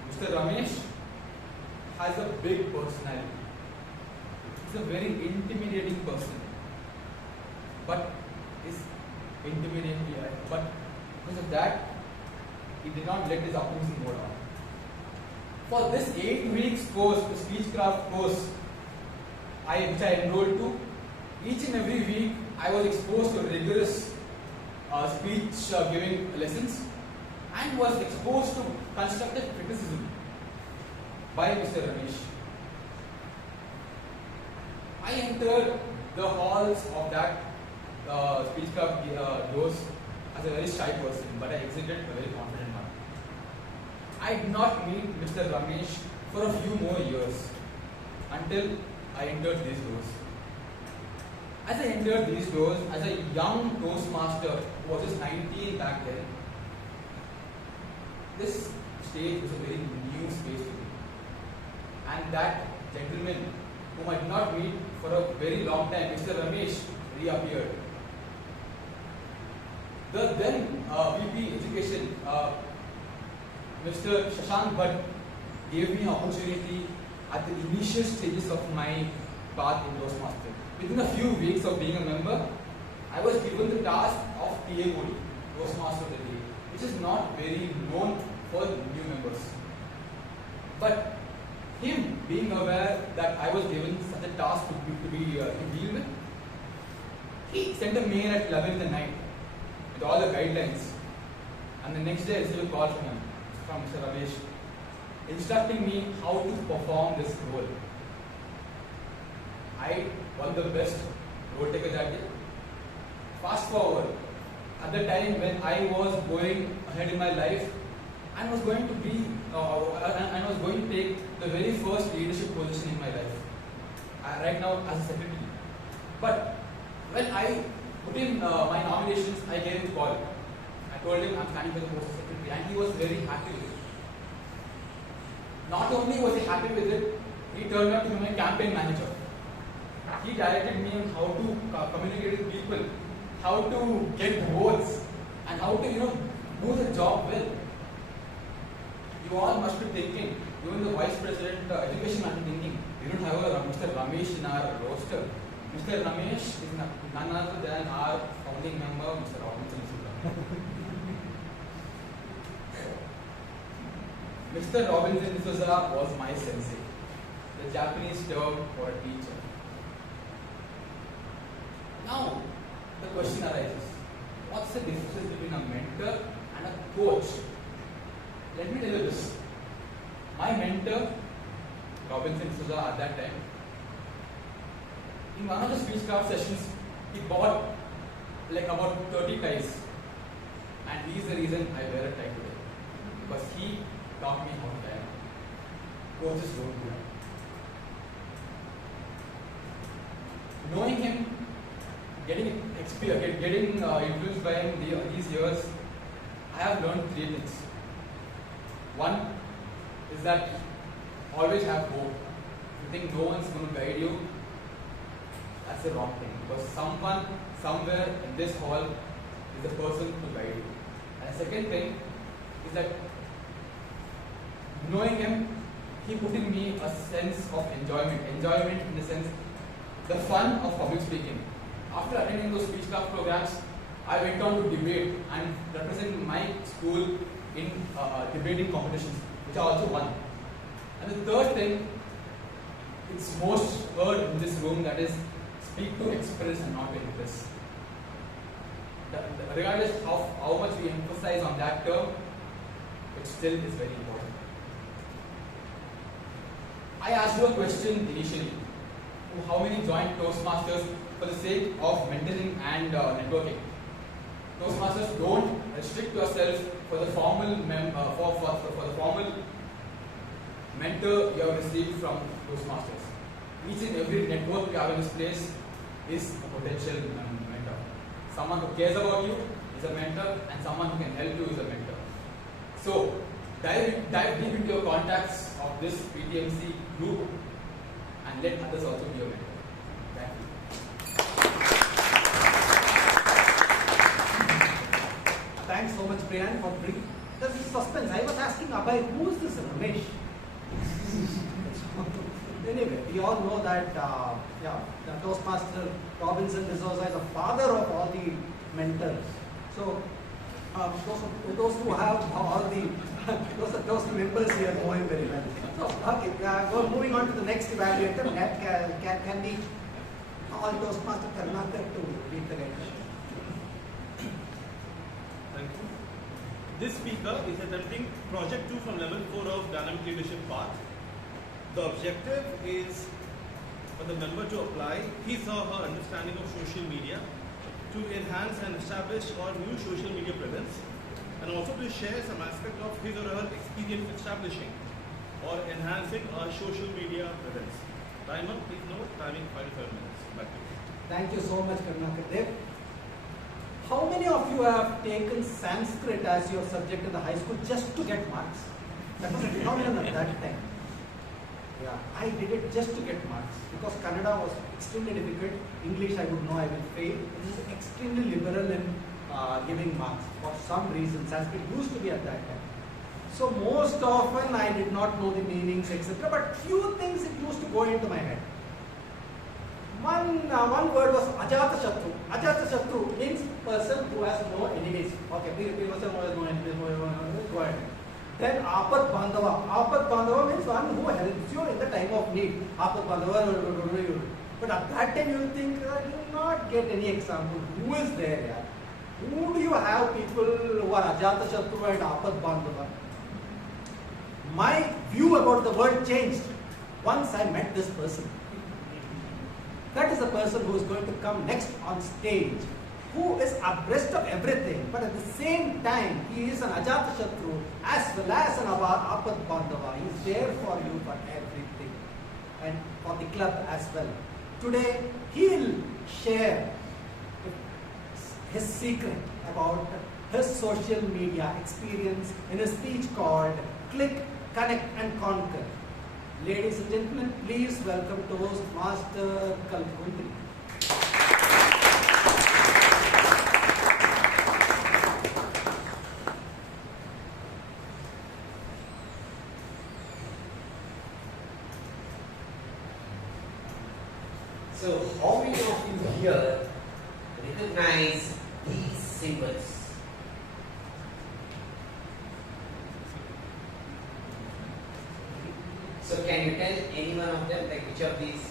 Mr. Ramesh has a big personality. He's a very intimidating person. But is intimidating, but because of that, he did not let his optimism go down. For this 8 weeks course, the speechcraft course, which I enrolled to, each and every week I was exposed to rigorous speech giving lessons and was exposed to constructive criticism by Mr. Ramesh. I entered the halls of that speechcraft doors as a very shy person, but I exited a very confident one. I did not meet Mr. Ramesh for a few more years until I entered these doors. As I entered these doors, as a young Toastmaster who was just 19 back then, this stage was a very new space to me. And that gentleman, whom I did not meet for a very long time, Mr. Ramesh, reappeared. The then VP Education, Mr. Shashank Bhatt, gave me an opportunity at the initial stages of my path in Toastmaster. Within a few weeks of being a member, I was given the task of TA body, Toastmaster of the Day, which is not very known for new members. But him being aware that I was given such a task to deal with, he sent a mail at 11 in the night with all the guidelines. And the next day I received a call from him, from Mr. Ramesh, instructing me how to perform this role. I won the best role taker that day. Fast forward, at the time when I was going ahead in my life and was going to be, and was going to take the very first leadership position in my life. Right now as a secretary. But when I put in my nominations, I gave him a call. I told him I'm standing for the post of secretary, and he was very happy with it. Not only was he happy with it, he turned out to be my campaign manager. He directed me on how to communicate with people, how to get votes, and how to do the job well. You all must be thinking, even the Vice President Education must be thinking, we don't have a Mr. Ramesh in our roster. Mr. Ramesh is none other than our founding member, Mr. Robinson. Mr. Robinson D'Souza was my sensei. the Japanese term for a teacher. Now, the question arises, what's the difference between a mentor and a coach? Let me tell you this. My mentor, Robinson Souza, at that time, in one of the speech craft sessions, he bought like about 30 ties. And he is the reason I wear a tie today. Because he taught me how to tie. Coaches don't do that. Knowing him, getting influenced by him these years, I have learned 3 things. One is that always have hope. If you think no one's going to guide you, that's the wrong thing. Because someone, somewhere in this hall is the person to guide you. And the second thing is that knowing him, he put in me a sense of enjoyment. Enjoyment in the sense, the fun of public speaking. After attending those speech club programs, I went on to debate and represent my school in debating competitions, which I also won. And the third thing, it's most heard in this room, that is, speak to express and not to impress. Regardless of how much we emphasize on that term, it still is very important. I asked you a question initially. How many joined Toastmasters for the sake of mentoring and networking? Toastmasters, don't restrict yourself for the formal for the formal mentor you have received from Toastmasters. Each and every network you have in this place is a potential mentor. Someone who cares about you is a mentor, and someone who can help you is a mentor. So, dive deep into your contacts of this PTMC group and let others also be your mentor. Thank you. Thanks so much, BRYAN, for bringing. There's this suspense. I was asking Abhay, who is this Ramesh? Anyway, we all know that the Toastmaster Robinson D'Souza is the father of all the mentors. So, those who have all the those members here know him very well. So, okay, moving on to the next evaluator. Can we call Toastmaster KARUNAKAR to lead the guidance? Thank you. This speaker is attempting Project 2 from Level 4 of Dynamic Leadership Path. The objective is for the member to apply his or her understanding of social media to enhance and establish or new social media presence, and also to share some aspect of his or her experience establishing or enhancing our social media presence. Timer, please note, timing 5 to 7 minutes. Back to you. Thank you so much, KARUNAKAR. How many of you have taken Sanskrit as your subject in the high school just to get marks? That was a phenomenon at that time. Yeah, I did it just to get marks because Kannada was extremely difficult. English I would know I will fail. It is extremely liberal in giving marks for some reason. Sanskrit used to be at that time. So most often I did not know the meanings, etc. But few things it used to go into my head. One word was Ajata Shatru. Ajata Shatru means person who has no enemies. Okay, person who has no enemies. Go ahead. Then Apat Bandhava. Apat Bandhava means one who helps you in the time of need. Apat Bandhava. But at that time you will think, you will not get any example. Who is there? Yeah? Who do you have people who are Ajata Shatru and Apat Bandhava? My view about the word changed once I met this person. That is the person who is going to come next on stage, who is abreast of everything, but at the same time, he is an Ajata Shatru as well as an Apat Bandhava. He is there for you for everything and for the club as well. Today, he will share his secret about his social media experience in a speech called Click, Connect and Conquer. Ladies and gentlemen, please welcome Toastmaster Kalkuntri. So, how many of you here recognize these symbols? So can you tell any one of them, like which of these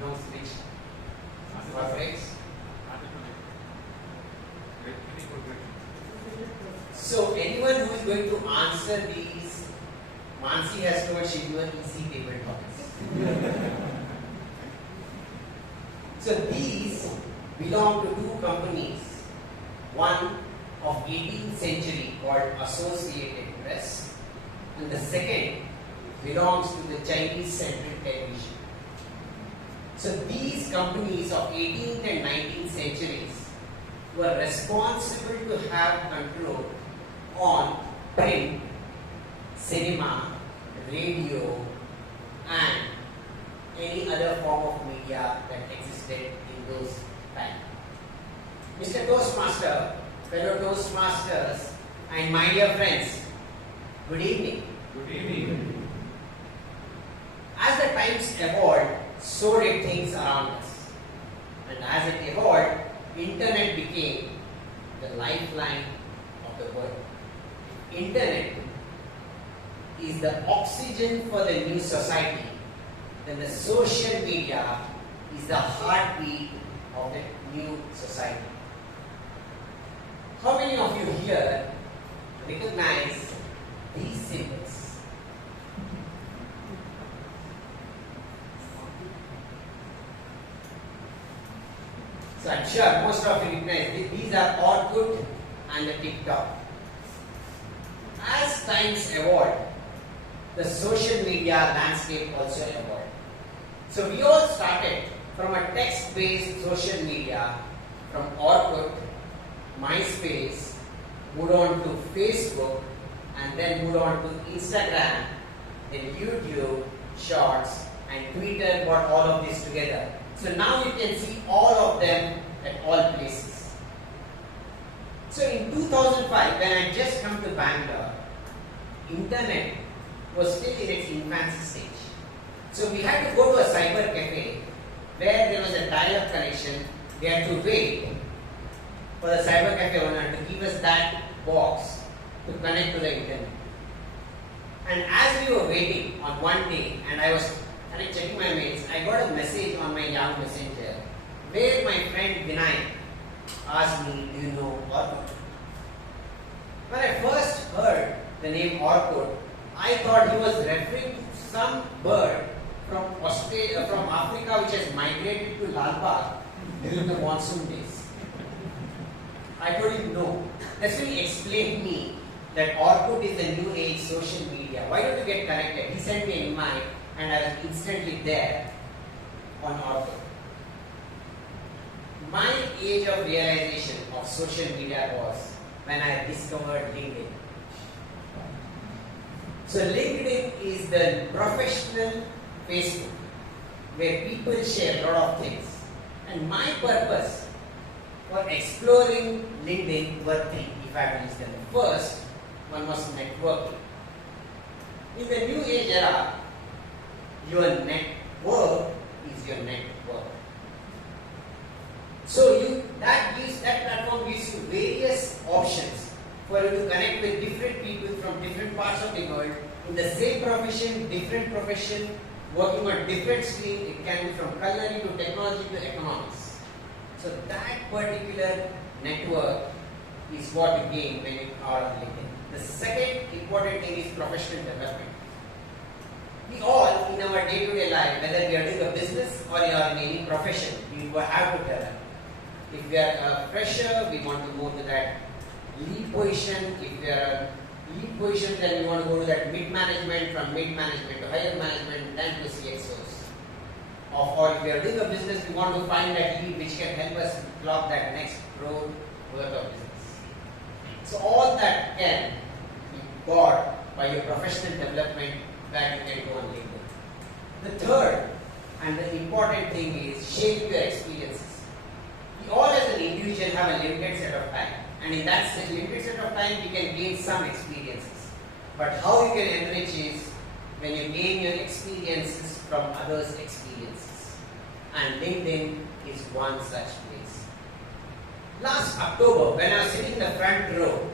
belongs to which corporates? So anyone who is going to answer these, Mansi has told she will easy payment topics. So these belong to two companies, one of 18th century called Associated Press, and the second belongs to the Chinese Central Television. So these companies of 18th and 19th centuries were responsible to have control on print, cinema, radio, and any other form of media that existed in those times. Mr. Toastmaster, fellow Toastmasters, and my dear friends, good evening. Good evening. As the times evolved, so did things around us. And as it evolved, internet became the lifeline of the world. Internet is the oxygen for the new society, then the social media is the heartbeat of the new society. How many of you here recognize these symbols? So I'm sure most of you recognize these are Orkut and the TikTok. As times evolved, the social media landscape also evolved. So we all started from a text-based social media from Orkut, MySpace, moved on to Facebook, and then moved on to Instagram, then YouTube, Shorts, and Twitter brought all of this together. So now you can see all of them at all places. So in 2005, when I just come to Bangalore, internet was still in its infancy stage. So we had to go to a cyber cafe where there was a dial-up connection. We had to wait for the cyber cafe owner to give us that box to connect to the internet. And as we were waiting on one day, and I was checking my mails, I got a message on my Yahoo Messenger where my friend Vijayan asked me, do you know Orkut? When I first heard the name Orkut, I thought he was referring to some bird from Australia, from Africa, which has migrated to Lalbagh during the monsoon days. I told him no. That's when he explained me that Orkut is the new age social media. Why don't you get connected? He sent me an invite and I was instantly there on Orkut. My age of realization of social media was when I discovered LinkedIn. So LinkedIn is the professional Facebook where people share a lot of things. And my purpose for exploring LinkedIn were three, if I have to list them. The first one was networking. In the new age era, your network is your network. So that platform gives you various options for you to connect with different people from different parts of the world in the same profession, different profession, working on different streams. It can be from culinary to technology to economics. So that particular network is what you gain when you are on LinkedIn. The second important thing is professional development. We all, in our day-to-day life, whether we are doing a business or you are in any profession, we have to develop. If we are a fresher, we want to move to that lead position. If we are a lead position, then we want to go to that mid-management, from mid-management to higher management, then to CXOs. Or if we are doing a business, we want to find that lead which can help us clock that next road worth of business. So all that can be bought by your professional development that you can go on LinkedIn. The third and the important thing is sharing your experiences. We all as an individual have a limited set of time, and in that limited set of time we can gain some experiences. But how you can enrich is when you gain your experiences from others' experiences. And LinkedIn is one such place. Last October, when I was sitting in the front row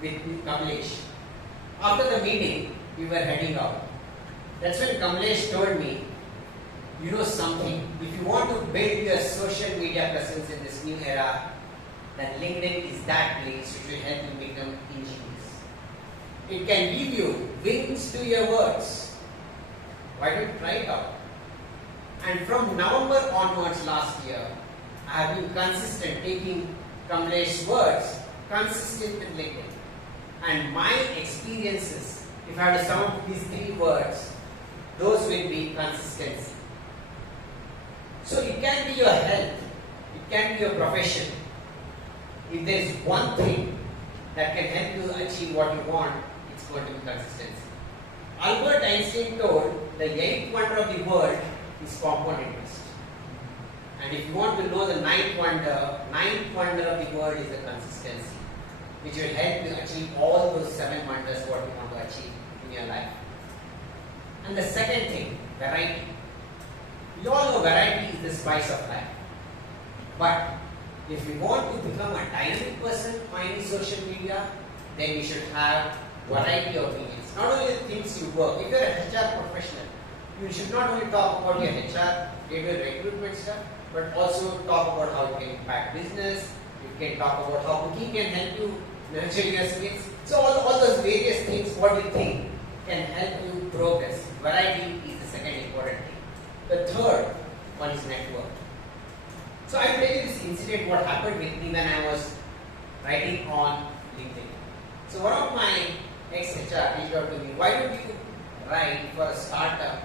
with Kamlesh, after the meeting, we were heading out. That's when Kamlesh told me, you know something, if you want to build your social media presence in this new era, then LinkedIn is that place which will help you become ingenious. It can give you wings to your words. Why don't you try it out? And from November onwards last year, I have been consistent taking Kamlesh's words consistent with LinkedIn. And my experiences, if I have to sum up these 3 words, those will be consistency. So it can be your health, it can be your profession. If there is one thing that can help you achieve what you want, it's going to be consistency. Albert Einstein told the 8th wonder of the world is compound interest. And if you want to know the 9th wonder of the world is the consistency, which will help you achieve all those 7 wonders what you want to achieve in your life. And the second thing, variety. We all know variety is the spice of life. But if you want to become a dynamic person on any social media, then you should have variety of opinions. Not only the things you work. If you are a HR professional, you should not only talk about your HR, your recruitment stuff, but also talk about how you can impact business. You can talk about how cooking can help you nurture your skills. So all those various things, what you think can help you progress. Variety is the second important thing. The third one is network. So I will tell you this incident, what happened with me when I was writing on LinkedIn. So one of my ex-HR reached out to me, why don't you write for a startup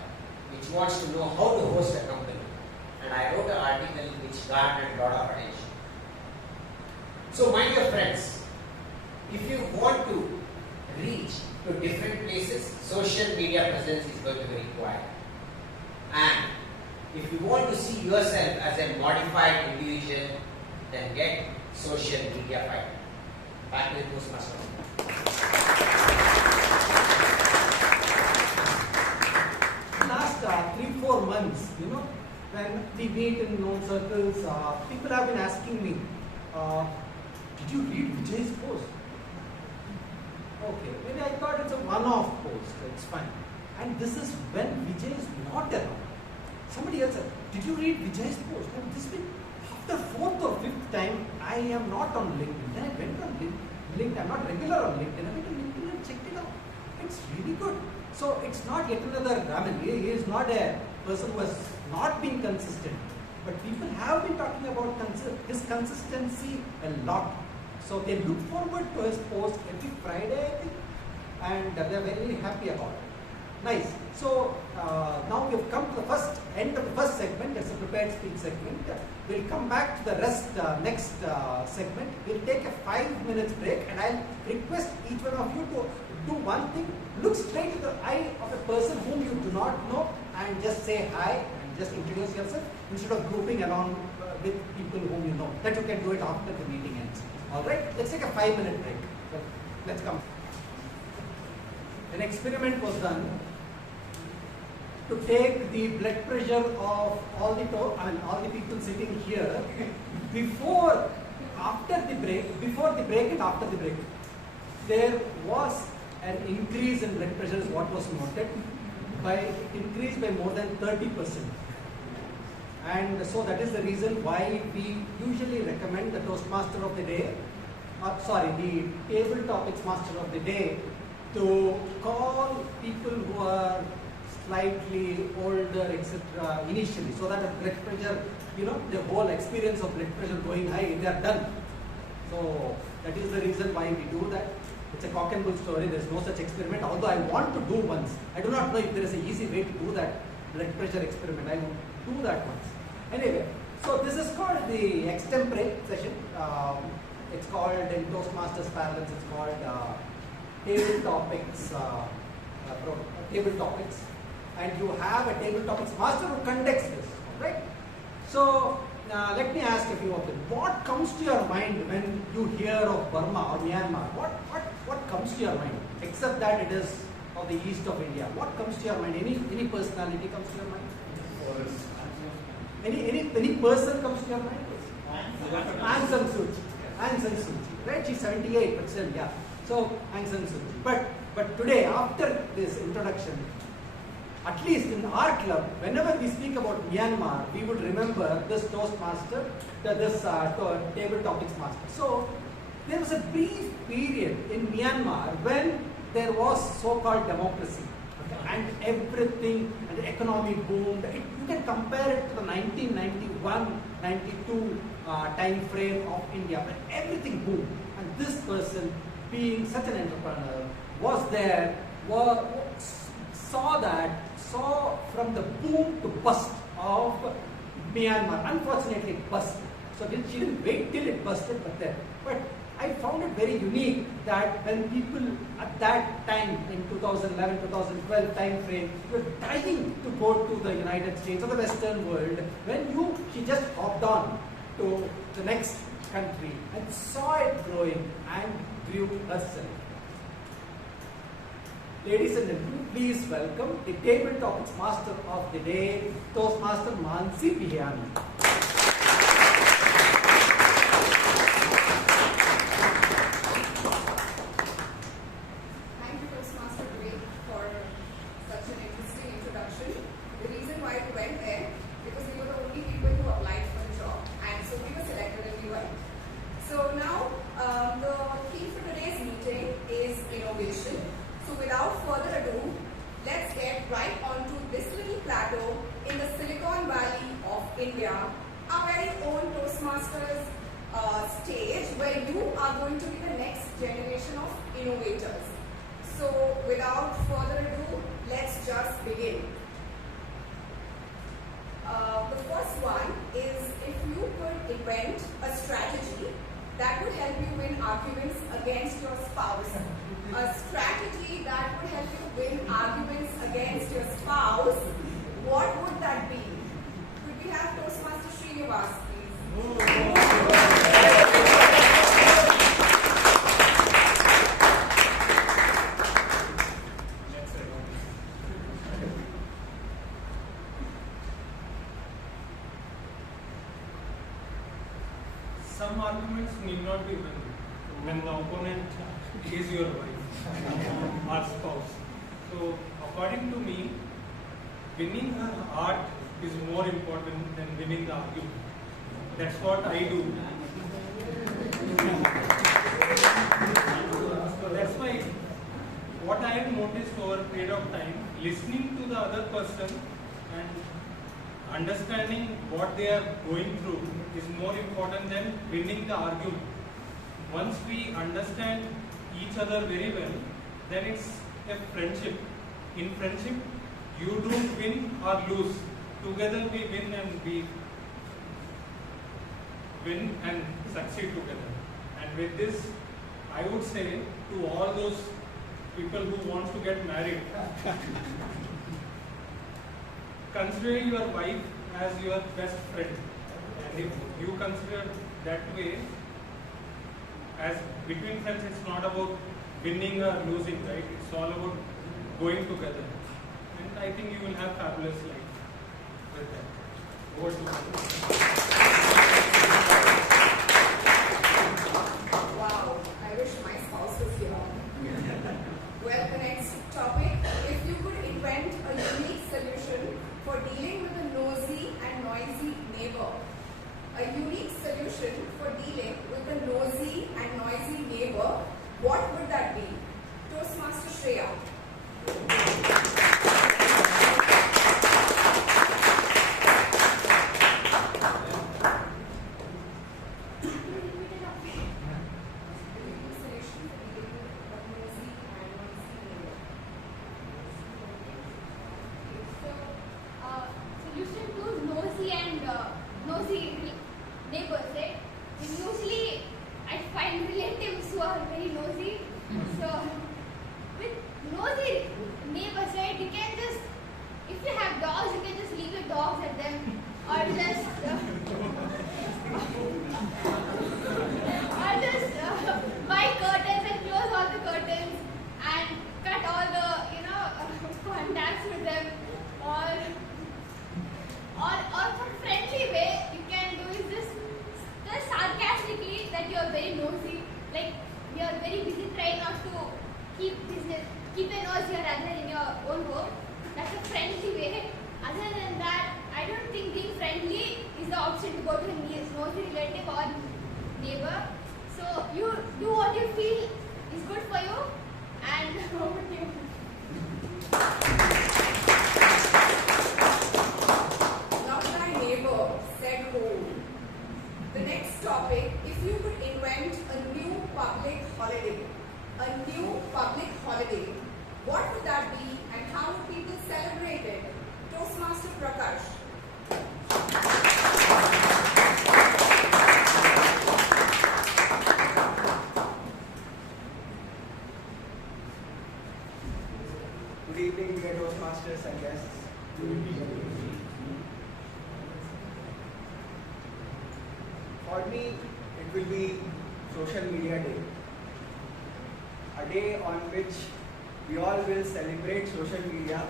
which wants to know how to host a company? And I wrote an article which garnered a lot of attention. So my dear friends, if you want to reach to different places, social media presence is going to be required. And if you want to see yourself as a modified individual, then get social media fighter. Back to the Toastmaster. Last 3-4 months, when we meet in known circles, people have been asking me, did you read Vijay's post? Okay, maybe I thought it's a one-off post, it's fine. And this is when Vijay is not around. Somebody else said, did you read Vijay's post? And this week, after 4th or 5th time, I am not on LinkedIn. Then I went on LinkedIn. I'm not regular on LinkedIn. I went on LinkedIn and checked it out. It's really good. So it's not yet another, he is not a person who has not been consistent. But people have been talking about his consistency a lot. So they look forward to his post every Friday, I think. And they're very happy about it. Nice. So now we have come to the end of the first segment. It's a prepared speech segment. We'll come back to the rest next segment. We'll take a 5 minutes break, and I'll request each one of you to do one thing. Look straight to the eye of a person whom you do not know and just say hi and just introduce yourself instead of grouping along with people whom you know. That you can do it after the meeting ends. All right. Let's take a 5-minute break. Let's come. An experiment was done to take the blood pressure of all the people sitting here before the break and after the break. There was an increase in blood pressure is what was noted, increased by more than 30%. And so that is the reason why we usually recommend the Toastmaster of the day, the table topics master of the day, to call people who are slightly older, etc. initially, so that the blood pressure, the whole experience of blood pressure going high, they are done. So that is the reason why we do that. It's a cock and bull story. There is no such experiment. Although I want to do once. I do not know if there is an easy way to do that blood pressure experiment. I will do that once. Anyway, so this is called the extempore session. It's called in Toastmasters parlance. It's called table topics. Table topics. And you have a table topics master who conducts this, right? So let me ask a few of them. What comes to your mind when you hear of Burma or Myanmar? What comes to your mind? Except that it is of the east of India. What comes to your mind? Any personality comes to your mind? Any person comes to your mind? Aung San Suu Kyi. Right? She's 78%. Yeah. So Aung San Suu Kyi. But today, after this introduction, at least in our club, whenever we speak about Myanmar, we would remember this Toastmaster, this table topics master. So there was a brief period in Myanmar when there was so-called democracy, and everything, and the economy boomed. You can compare it to the 1991-92 time frame of India, when everything boomed. And this person, being such an entrepreneur, was there, saw from the boom to bust of Myanmar. Unfortunately, it busted. So she didn't wait till it busted, but I found it very unique that when people at that time in 2011-2012 time frame were dying to go to the United States or the Western world, she just hopped on to the next country and saw it growing and grew herself. Ladies and gentlemen, please welcome the table topics master of the day, Toastmaster Mansi Bihani. Thank you, Toastmaster Vivek, for such an interesting introduction. The reason why we went there, because we were the only people who applied for the job, and so we were selected and we went. So now, the theme for today's meeting is innovation. So without further ado, let's get right onto this little plateau in the Silicon Valley of India, our very own Toastmasters stage, where you are going to be the next generation of innovators. So without further ado, let's just begin. The first one is, if you could invent a strategy that would help you win arguments against your spouse. A strategy that would help you win arguments against your spouse, what would that be? Could we have Toastmaster Srinivas, please? Some arguments need not be won when the opponent is your wife or spouse. So according to me, winning her heart is more important than winning the argument. That's what I do. So that's why what I have noticed over a period of time, listening to the other person and understanding what they are going through is more important than winning the argument. Once we understand each other very well, then it's a friendship. In friendship, you don't win or lose. Together we win and succeed together. And with this, I would say to all those people who want to get married, consider your wife as your best friend. And if you consider that way, as between friends, it's not about winning or losing, right? It's all about going together. And I think you will have fabulous life with that. Over to you. Wow, I wish my spouse was here. Well, the next topic, if you could invent a unique solution for dealing with a nosy and noisy neighbor. A unique solution for dealing with a nosy and noisy neighbor, what would that be? Toastmaster Shreya. if you go to a nosy relative or neighbor. So you do what you feel is good for you and over to you. Not my neighbor, said home. The next topic, if you could invent a new public holiday, what would that be and how would people celebrate it? Toastmaster Prakash. Good evening, dear Toastmasters and guests. For me, it will be Social Media Day. A day on which we all will celebrate social media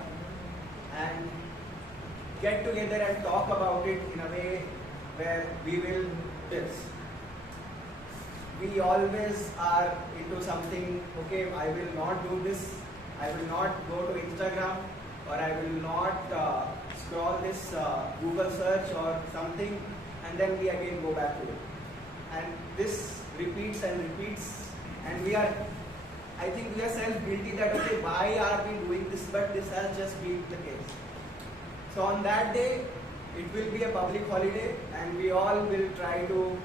and get together and talk about it in a way where we will this. We always are into something, okay, I will not do this, I will not go to Instagram, or I will not scroll this Google search or something, and then we again go back to it. And this repeats and repeats, and we are, I think we are self-guilty that, okay, why are we doing this, but this has just been the case. So on that day, it will be a public holiday, and we all will try to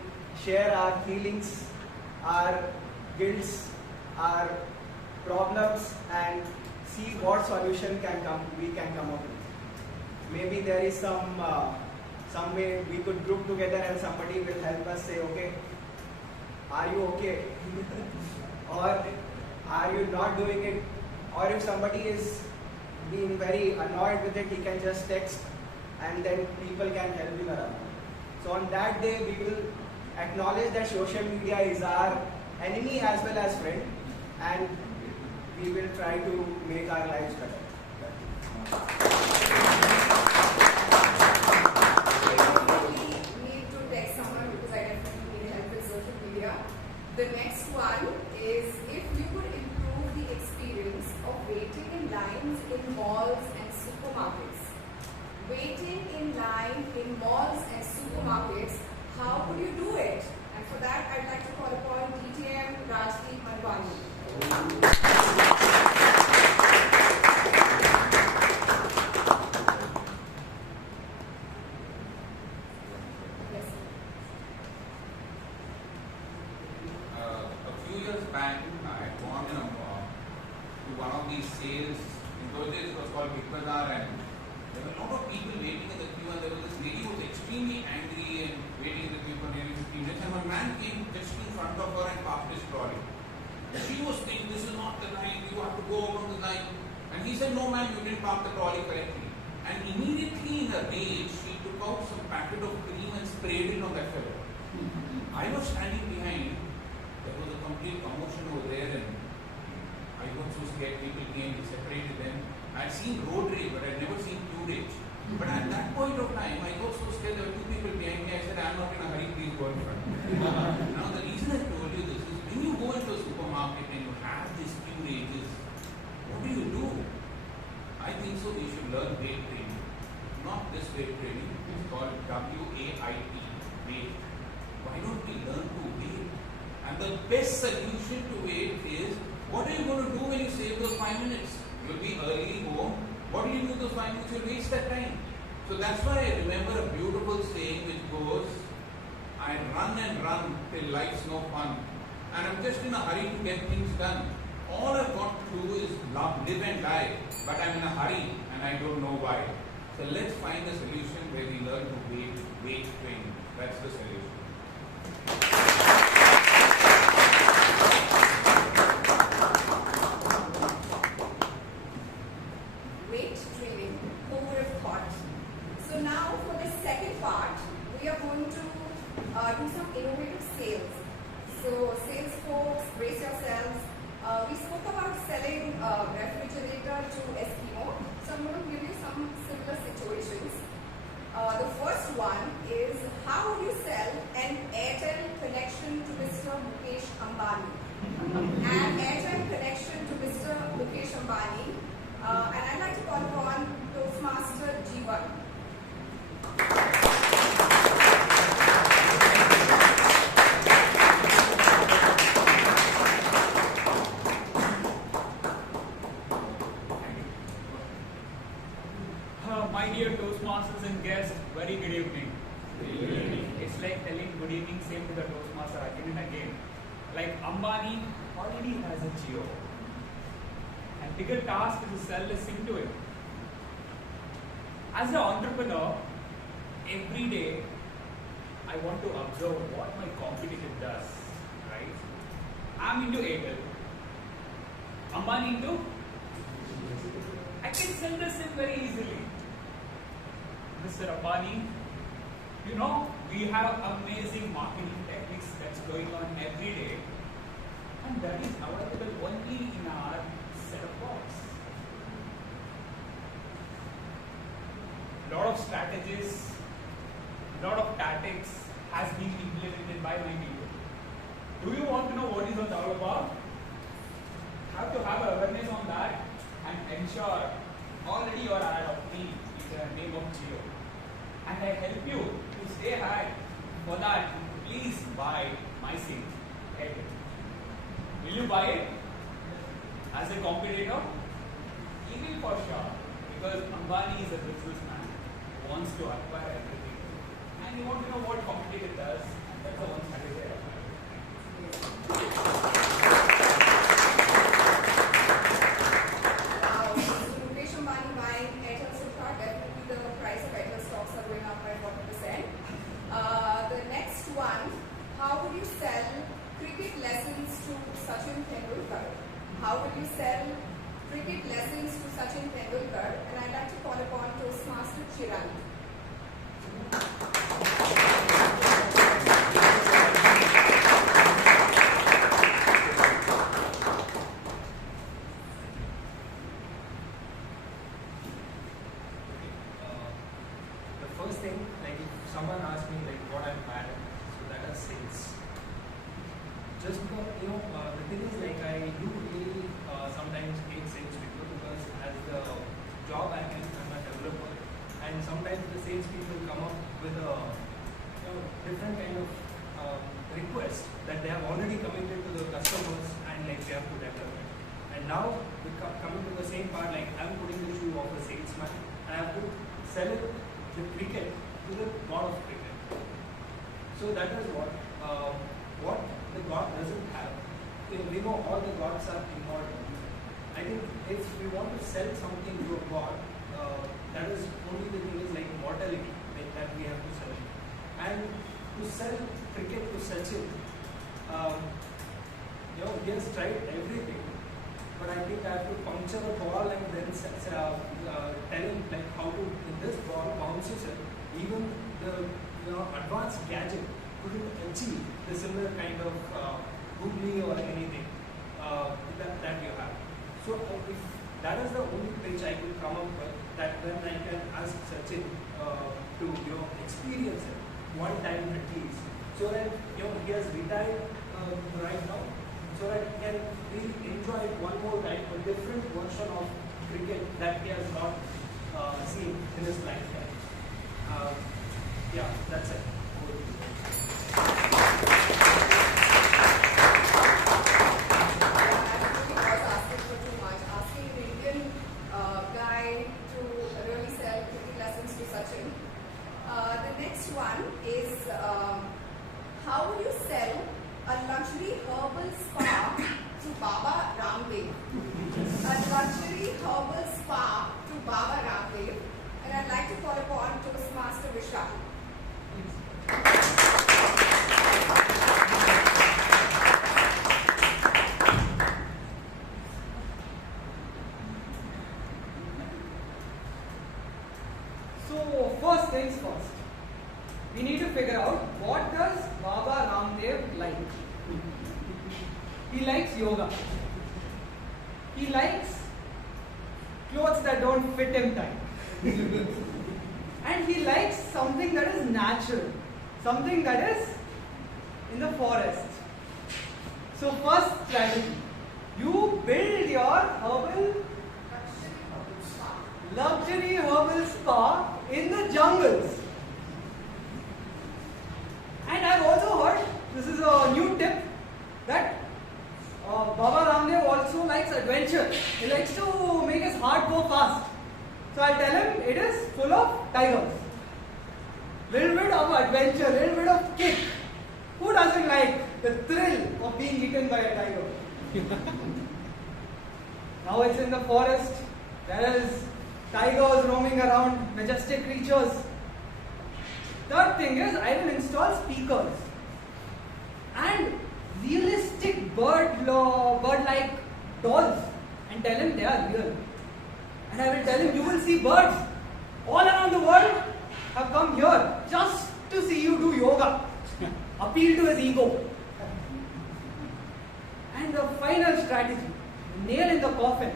share our feelings, our guilts, our problems, and see what solution we can come up with. Maybe there is some way we could group together and somebody will help us say, okay, are you okay? Or are you not doing it? Or if somebody is being very annoyed with it, he can just text and then people can help him around. So on that day, we will acknowledge that social media is our enemy as well as friend, and we will try to make our lives better. Need to text someone because I definitely need help with social media. The next one is if you could improve the experience of waiting in lines in malls and supermarkets. Waiting in line in malls and supermarkets, how would you do it? And for that, I'd like to call upon DTM Rajdeep Madhwani. A few years back, I had gone to one of these sales. In those days, it was called Big Bazaar, and there were a lot of people waiting in the queue, and there was this lady who was extremely angry and waiting in the queue for nearly 15 minutes, and one man came just in front of her and parked his trolley. She was saying, this is not the line, you have to go over the line. And he said, no ma'am, you didn't park the trolley correctly. And immediately in a rage, she took out some packet of cream and sprayed it on that fellow. I was standing behind. There was a complete commotion over there, and I got so scared. People came, we separated them. I had seen road rage, but I had never seen queue rage. But at that point of time, I got so scared. There were two people behind me. I said, I'm not in a hurry, please go in front. Now, the reason I told you this is when you go into a supermarket and you have these queue rages, what do? I think so we should learn weight training. Not this weight training. It's called WAIT, weight. Why don't we learn to wait? And the best solution to wait is, what are you going to do when you save those 5 minutes? You'll be early home. What will you do those 5 minutes? You'll waste that time. So that's why I remember a beautiful saying which goes, I run and run till life's no fun. And I'm just in a hurry to get things done. All I've got to do is live and die. But I'm in a hurry and I don't know why. So let's find a solution where we learn to wait training. That's the solution. Weight training, who would have thought? So now for the second part, we are going to do some innovative sales. So sales folks, brace yourselves. We spoke about selling refrigerator to Eskimo. So I'm going to give you some similar situations. The first one is, how would you sell an Airtel connection to Mr. Mukesh Ambani? An Airtel connection to Mr. Mukesh Ambani. And I'd like to call upon Toastmaster G1. My dear Toastmasters and guests, very good evening. It's like telling good evening same to the Toastmaster again and again. Like Ambani already has a Jio. And bigger task is to sell a SIM to him. As an entrepreneur, every day I want to observe what my competitor does. Right? I'm into Airtel. Ambani into? I can sell the SIM very easily. Mr. Ambani, you know, we have amazing marketing techniques that's going on every day, and that is available only in our set-up box. Lot of strategies, lot of tactics has been implemented by my people. Do you want to know what is all about? Have to have awareness on that and ensure already you are ahead of me with the name of Geo. And I help you to stay ahead. For that, please buy my SIM. Will you buy it as a competitor? He will for sure, because Ambani is a businessman who wants to acquire everything. And you want to know what competitor does, and that's the one that is there. The next one, how would you sell cricket lessons to Sachin Tendulkar? How would you sell cricket lessons to Sachin Tendulkar? And I'd like to call upon Toastmaster Taran. The first thing, like if someone asks me like what I'm bad at, so that is sales. Just because, the thing is like I do really sometimes hate sales people because as the job I'm a developer, and sometimes the sales people come up with a different kind of request that they have already committed to the customers and like they have to develop it. And now we coming to the same part, like I'm putting the shoe of a salesman and I have to sell it the cricket to the god of cricket. So that is what the god doesn't have. We know all the gods are immortal. I think if we want to sell something to a god, that is only the thing is like mortality that we have to sell. And to sell cricket to Sachin, he has tried everything. But I think I have to puncture a ball and then tell him like how to, if this ball bounces it, even the advanced gadget couldn't achieve the similar kind of googly or anything that you have. So if that is the only pitch I could come up with, that then I can ask Sachin to experience it one time at least, so that he has retired right now, so that he can really enjoy one more time a different version of cricket that he has not seen in his lifetime. Yeah, that's it. The next one is how would you sell a luxury herbal spa to Baba Ramdev? A luxury herbal spa to Baba Ramdev, and I'd like to call upon Toastmaster Vishal. So first things first, we need to figure out what does Baba Ramdev like. He likes yoga. He likes clothes that don't fit him tight. And he likes something that is natural, something that is in the forest. So first strategy, you build your luxury herbal spa in the jungles. And I've also heard, this is a new tip, that Baba Ramdev also likes adventure. He likes to make his heart go fast. So I'll tell him, it is full of tigers. Little bit of adventure, little bit of kick. Who doesn't like the thrill of being eaten by a tiger? Now it's in the forest. There is tigers roaming around, majestic creatures. Third thing is, I will install speakers and realistic bird-like dolls and tell him they are real. And I will tell him, you will see birds all around the world have come here just to see you do yoga. Appeal to his ego. And the final strategy, nail in the coffin.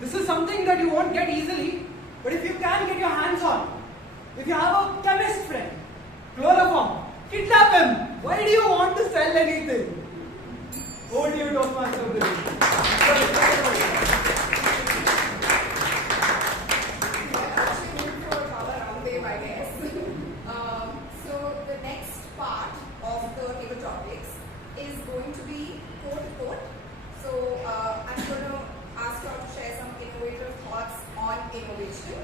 This is something that you won't get easily, but if you can get your hands on, if you have a chemist friend, chloroform, kidnap him. Why do you want to sell anything? Over to you, Toastmaster. We are actually moving for a rather round wave, I guess. So the next part of the table topics is going to be quote. So I'm going to ask you all to share some innovative thoughts on innovation.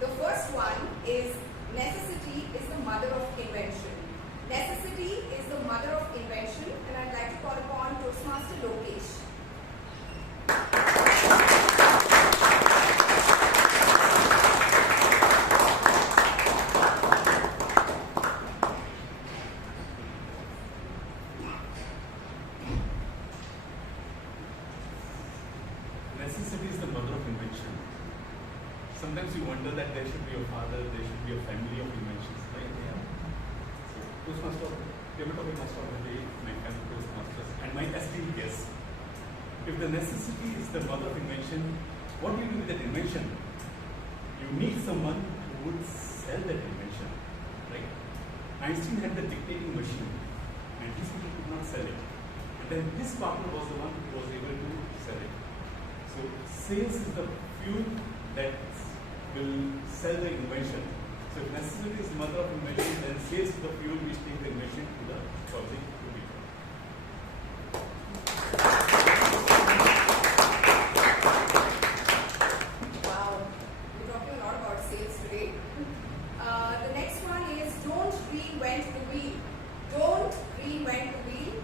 The first one is necessity is the mother of invention. Necessity is the mother of invention, and I'd like to call upon Toastmaster Lokesh. Necessity is the mother of invention. Sometimes you wonder that there should be a father, there should be a family of inventions, right? Yeah. So, Toastmaster, table topic must already my kind of Toastmasters and my esteemed guests. If the necessity is the mother of invention, what do you do with that invention? You need someone who would sell that invention, right? Einstein had the dictating machine, and he simply could not sell it. And then his partner was the one who was able to sell it. So sales is the fuel that will sell the invention. So if necessity is the mother of invention, then sales is the fuel which takes the invention to the project to be done. Wow, we're talking a lot about sales today. The next one is don't reinvent the wheel. Don't reinvent the wheel.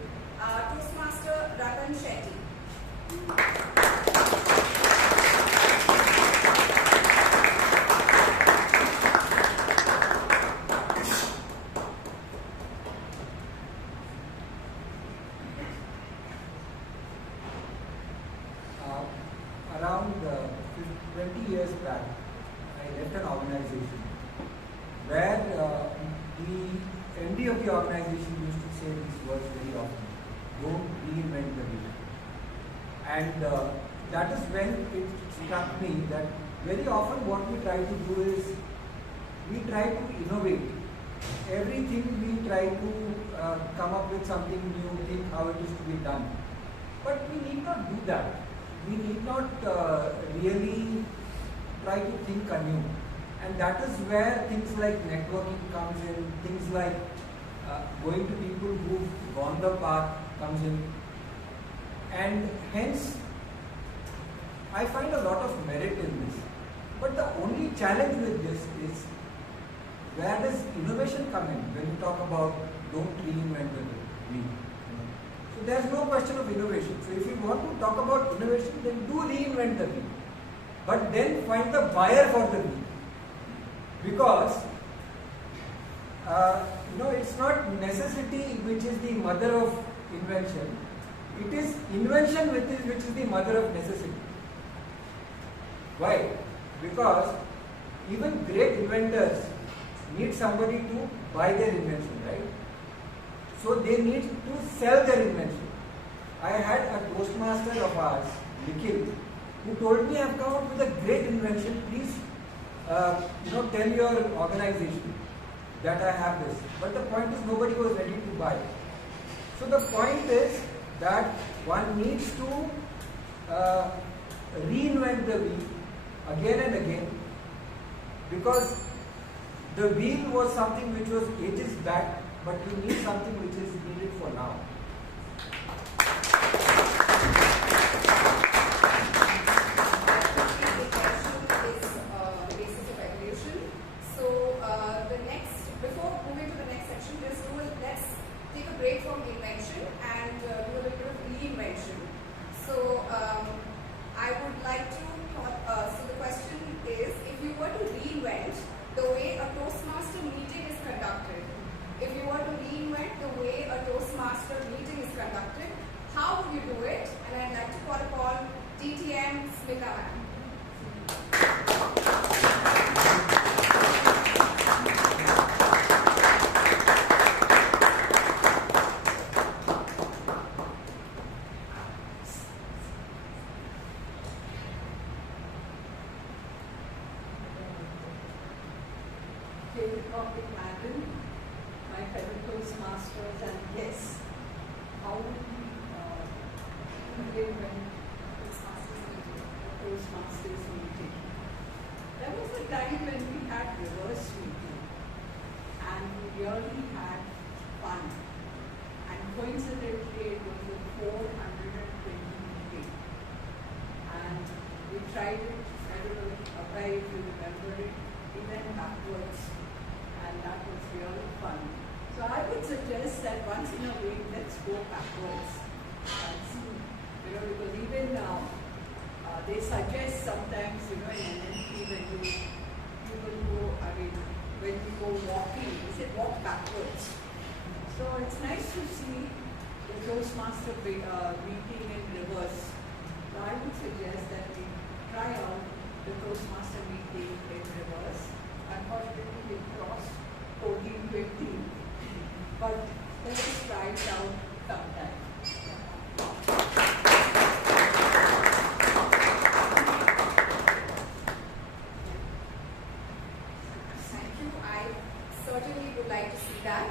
Toastmaster Ratan Shetty. Around 20 years back, I left an organization where the MD of the organization used to say these words very often: don't reinvent the wheel. And that is when it struck me that very often what we try to do is we try to innovate. Everything we try to come up with something new, think how it is to be done. But we need not do that. We need not really try to think anew. And that is where things like networking comes in, things like going to people who've gone the path comes in. And hence, I find a lot of merit in this. But the only challenge with this is, where does innovation come in when you talk about don't reinvent the wheel? So there's no question of innovation. So if you want to talk about innovation, then do reinvent the wheel. But then find the buyer for the wheel. Because it's not necessity which is the mother of invention. It is invention which is the mother of necessity. Why? Because even great inventors need somebody to buy their invention, right? So they need to sell their invention. I had a Toastmaster of ours, Nikhil, who told me, I've come up with a great invention, please tell your organization that I have this. But the point is nobody was ready to buy. So the point is that one needs to reinvent the wheel again and again, because the wheel was something which was ages back, but you need something which is needed for now. The question is K-Republic Madam, my fellow Toastmasters, and yes, how would we begin when Toastmasters meeting? There was a time when we had reverse meeting and we really had fun. And coincidentally, it was the 420 meeting. And we tried it, I don't know, Abhay, if you remember it, we went backwards. And that was really fun. So I would suggest that once in a week, let's go backwards. And see, because even they suggest sometimes, in NLP when people go, when we go walking, they say walk backwards. So it's nice to see the Toastmaster meeting in reverse. So I would suggest that we try out the Toastmaster meeting in reverse. Unfortunately, we crossed 14-20, but let us try it out sometime. Thank you. I certainly would like to see that.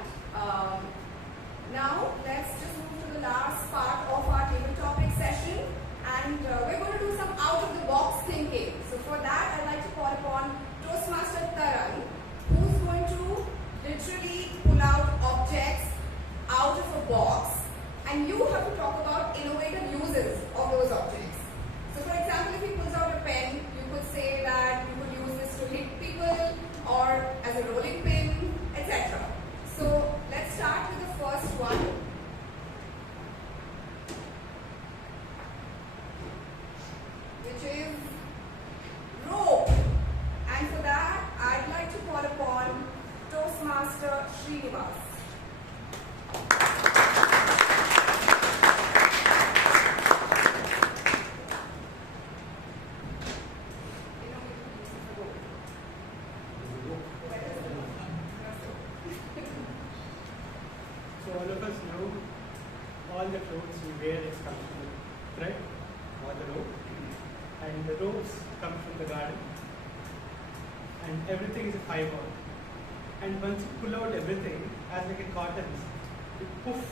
Now, let's just move to the last part of our table topic session, and we're going to do some out-of-the-box thinking. So for that, I'd like to call upon Toastmaster Taran, who's going to literally pull out objects out of a box, and you have to talk about innovative uses of those objects. So for example, if he pulls out a pen, you could say that you could use this to hit people or as a rolling pin, etc. So let's start with the first one. Which is rope. And for that, I'd like to call upon Toastmaster Srinivas. So all of us know all the clothes we wear is come from the thread or the rope, and the ropes come from the garden, and everything is a fiber. And once you pull out everything, as like a cottons, it poof,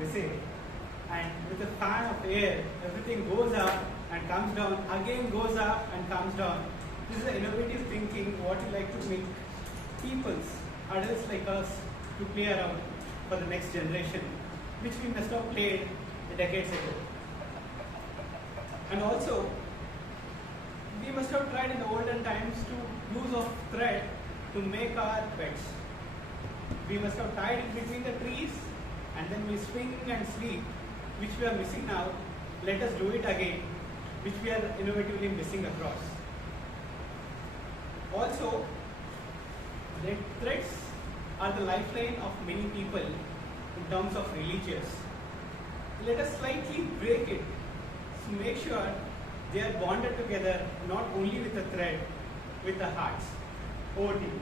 we say, and with a fan of air, everything goes up and comes down, again goes up and comes down. This is an innovative thinking, what we like to make peoples, adults like us, to play around for the next generation, which we must have played decades ago. And also, we must have tried in the olden times to use of thread to make our beds. We must have tied it between the trees and then we swing and sleep, which we are missing now. Let us do it again, which we are innovatively missing across. Also, the threads are the lifeline of many people in terms of religious. Let us slightly break it to make sure they are bonded together not only with the thread, with the hearts. Over to you.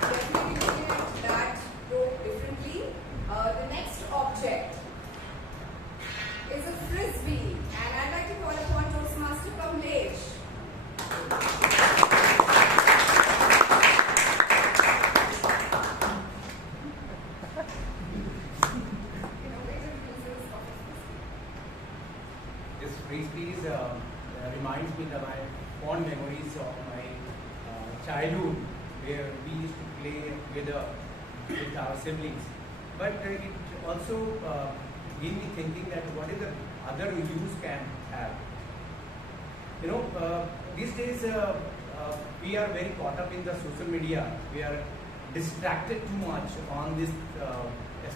Definitely looking at that rope differently. The next object is a frisbee, and I'd like to call upon Toastmaster Kamlesh. This frisbee reminds me of my fond memories of my childhood, where we used to play with our siblings. But it also gave me thinking that what is the other use can have. These days we are very caught up in the social media. We are distracted too much on this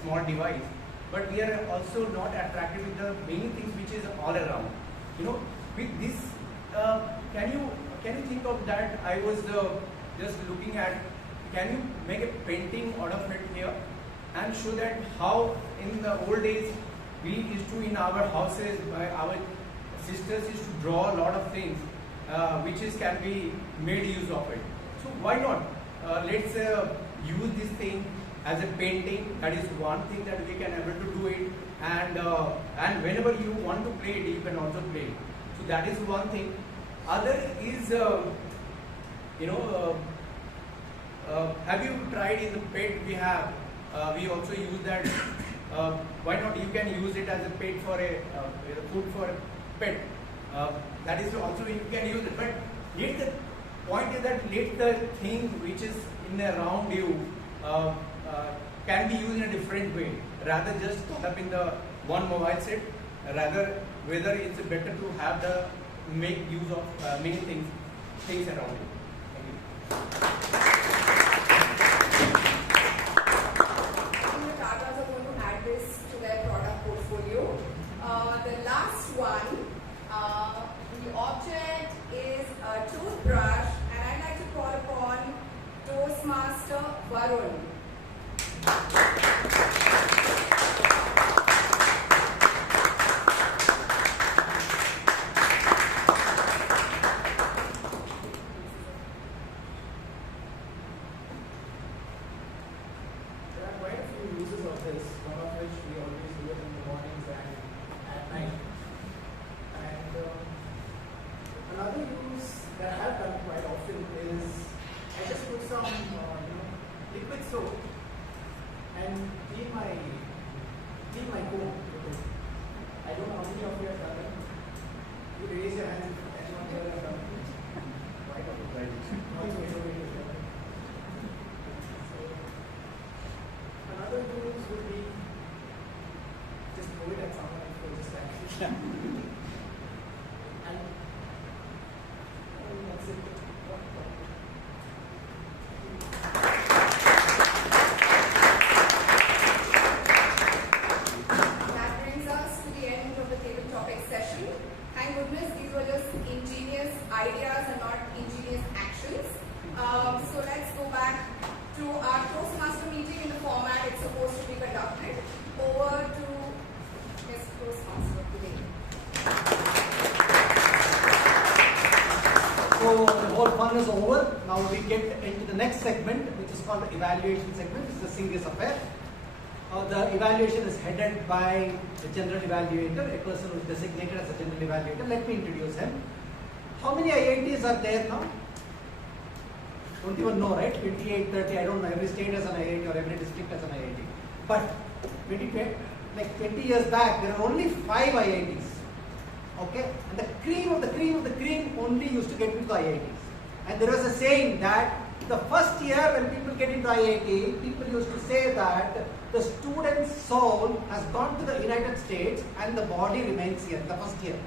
small device, but we are also not attracted with the many things which is all around. With this, can you think of that? I was just looking at, can you make a painting out of it here and show that how in the old days we used to, in our houses, our sisters used to draw a lot of things which can be made use of it. So why not? Let's use this thing as a painting. That is one thing that we can able to do it, and whenever you want to play it, you can also play it. So that is one thing. Other is, have you tried in the pet we have? We also use that. Why not? You can use it as a pet for a food for a pet. That is also you can use it. But let the point is that let the thing which is in around you can be used in a different way, rather just caught up in the one mobile set. Rather, whether it's better to have the make use of many things around you. Thank you. The Tatas are going to add this to their product portfolio. The last one, the object is a toothbrush, and I'd like to call upon Toastmaster Varun. Is over. Now we get into the next segment, which is called the evaluation segment. This is a serious affair. The evaluation is headed by the general evaluator, a person who is designated as a general evaluator. Let me introduce him. How many IITs are there now? Don't even know, right? 28, 30, I don't know. Every state has an IIT or every district has an IIT. But 20 years back, there are only 5 IITs. Okay? And the cream of the cream of the cream only used to get into the IITs. And there was a saying that the first year when people get into IIT, people used to say that the student's soul has gone to the United States and the body remains here, the first year.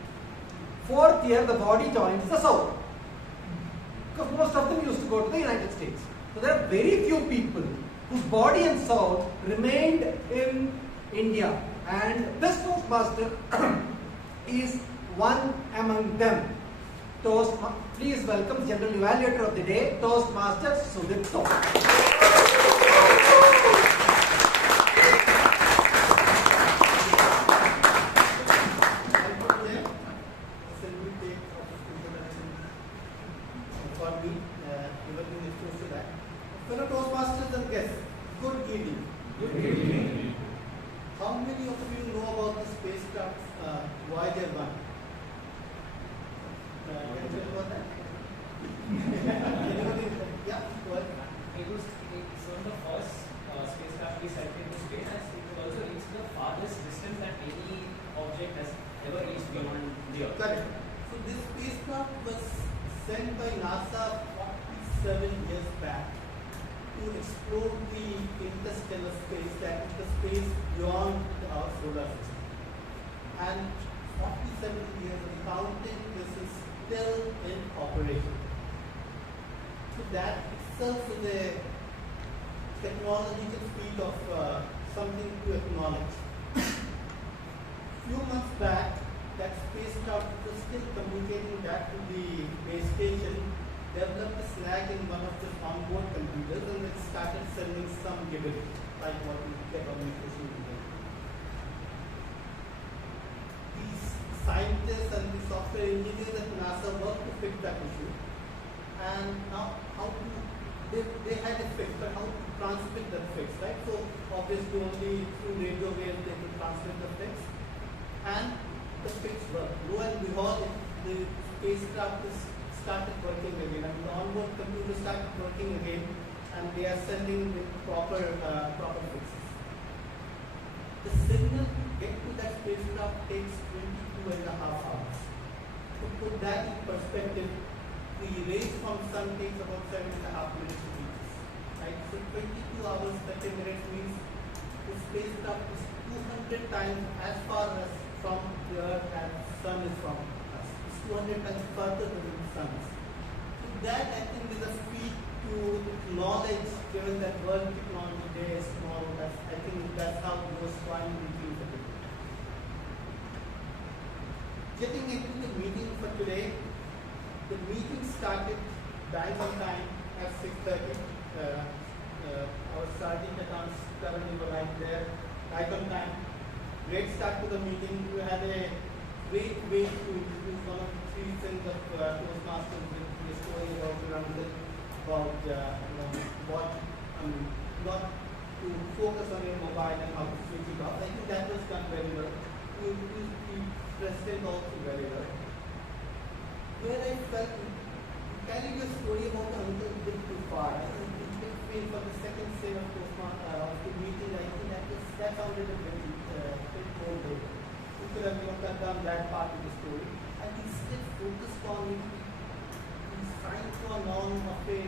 4th year, the body joins the soul. Because most of them used to go to the United States. So there are very few people whose body and soul remained in India. And this Toastmaster is one among them. Please welcome General Evaluator of the Day, Toastmaster Sudipto. For me, everything is close to that. Fellow Toastmasters and guests, good evening. Good evening. How many of you know about the spacecraft Vijayan 1? Can you tell about that? Yeah, what? It was the first spacecraft we sent into space, and it also reached the farthest distance that any object has ever reached beyond the Earth. Correct. So this spacecraft was sent by NASA 47 years back to explore the interstellar space, that is the space beyond our solar system. And 47 years of counting, this is still in operation. So that itself is a technological feat of something to acknowledge. Few months back, that spacecraft was still communicating back to the base station, developed a snag in one of the onboard computers, and it started sending some gibberish, like what we get on communication today. These scientists and the software engineers at NASA worked to fix that issue. And now, they had a fix, but how to transmit that fix, right? So, obviously, only through radio waves they could transmit the fix. And the fix worked. Lo and behold, the spacecraft started working again, and the onboard computer started working again, and they are sending with proper fixes. The signal to get to that spacecraft takes 22.5 hours. To put that in perspective, the race from sun takes about 7.5 minutes to reach us. Right? So 22 hours 30 minutes means the spacecraft is 200 times as far as from the Earth as the sun is from us. It's 200 times further than the sun is. So that I think is a feat to knowledge, given that World Technology Day is tomorrow. I think that's how those fine meetings are doing. Getting into the meeting for today, the meeting started bang on time at 6:30. Our sergeant accounts currently were right there, right on time. Great start to the meeting. We had a great way to introduce one of the three things of Toastmasters with the story about Rannorey, about what, not to focus on your mobile and how to switch it off. I think that was done very well. We introduced the president also very well. Where I felt carrying your story about the uncle a bit too far. I think it did feel for the second day of the meeting. I think that sounded a bit more big. We could have cut down that part of the story. And instead focused on trying to a norm of a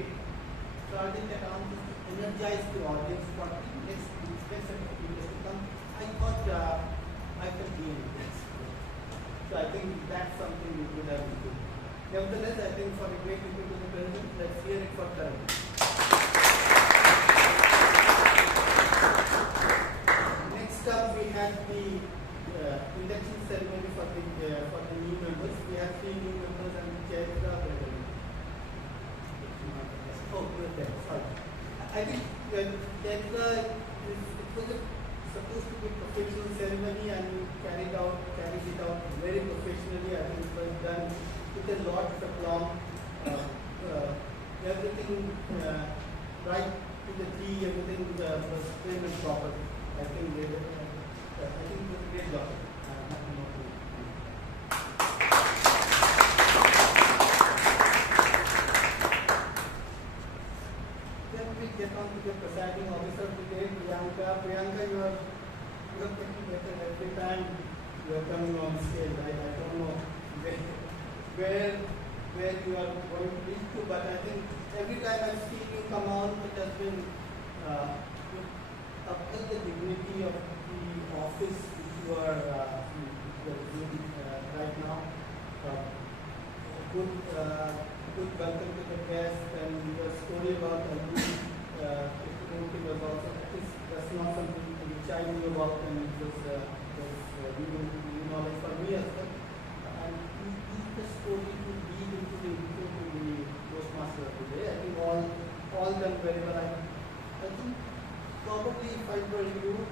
sergeant account to energize the audience for the next set of people to come. I thought I could be in this. So I think that's something we could have to do. Nevertheless, I think for the great people to the president, let's hear it for Taran. Next up, we had the induction ceremony for the new members. We have 3 new members and Chaitra. Oh, good there. Sorry. I think Chaitra was supposed to be a professional ceremony, and we carried it out very professionally. I think it was done with a lot of aplomb. Everything right to the T, everything was trim and proper. I think it was a great job. Then we get on to the presiding officer today, Priyanka. Priyanka, you are getting better every time you are coming on stage. I don't know where you are going to reach to, but I think every time I've seen you come on, it has been up to the dignity of the office which you are doing right now. Good welcome to the guest, and your story about was also, that's not something which I knew about, and it was new knowledge for me as well. And the story to lead into the Toastmaster of the day. I think all done very well. I think probably if I were you,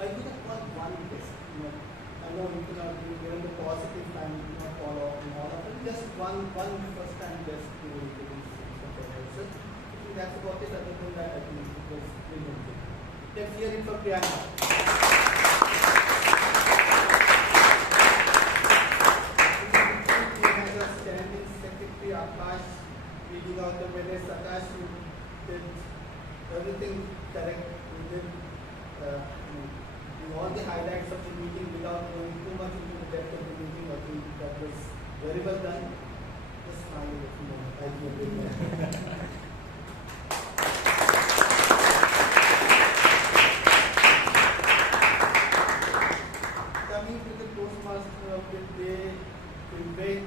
I would have got one test. I know you cannot be given the positive time, you cannot follow up and all of it. Just one first time just to introduce something else. I think that's about it. Other than that, I think it was brilliant. Let's hear it from Priyanka. Standing Secretary Akash reading out the minutes. Akash, you did everything correct. You did all the highlights of the meeting without going too much into the depth of the meeting. I think that was very well done. Just smile a bit more. Thank you. Coming to the Toastmaster of the day, Vivek,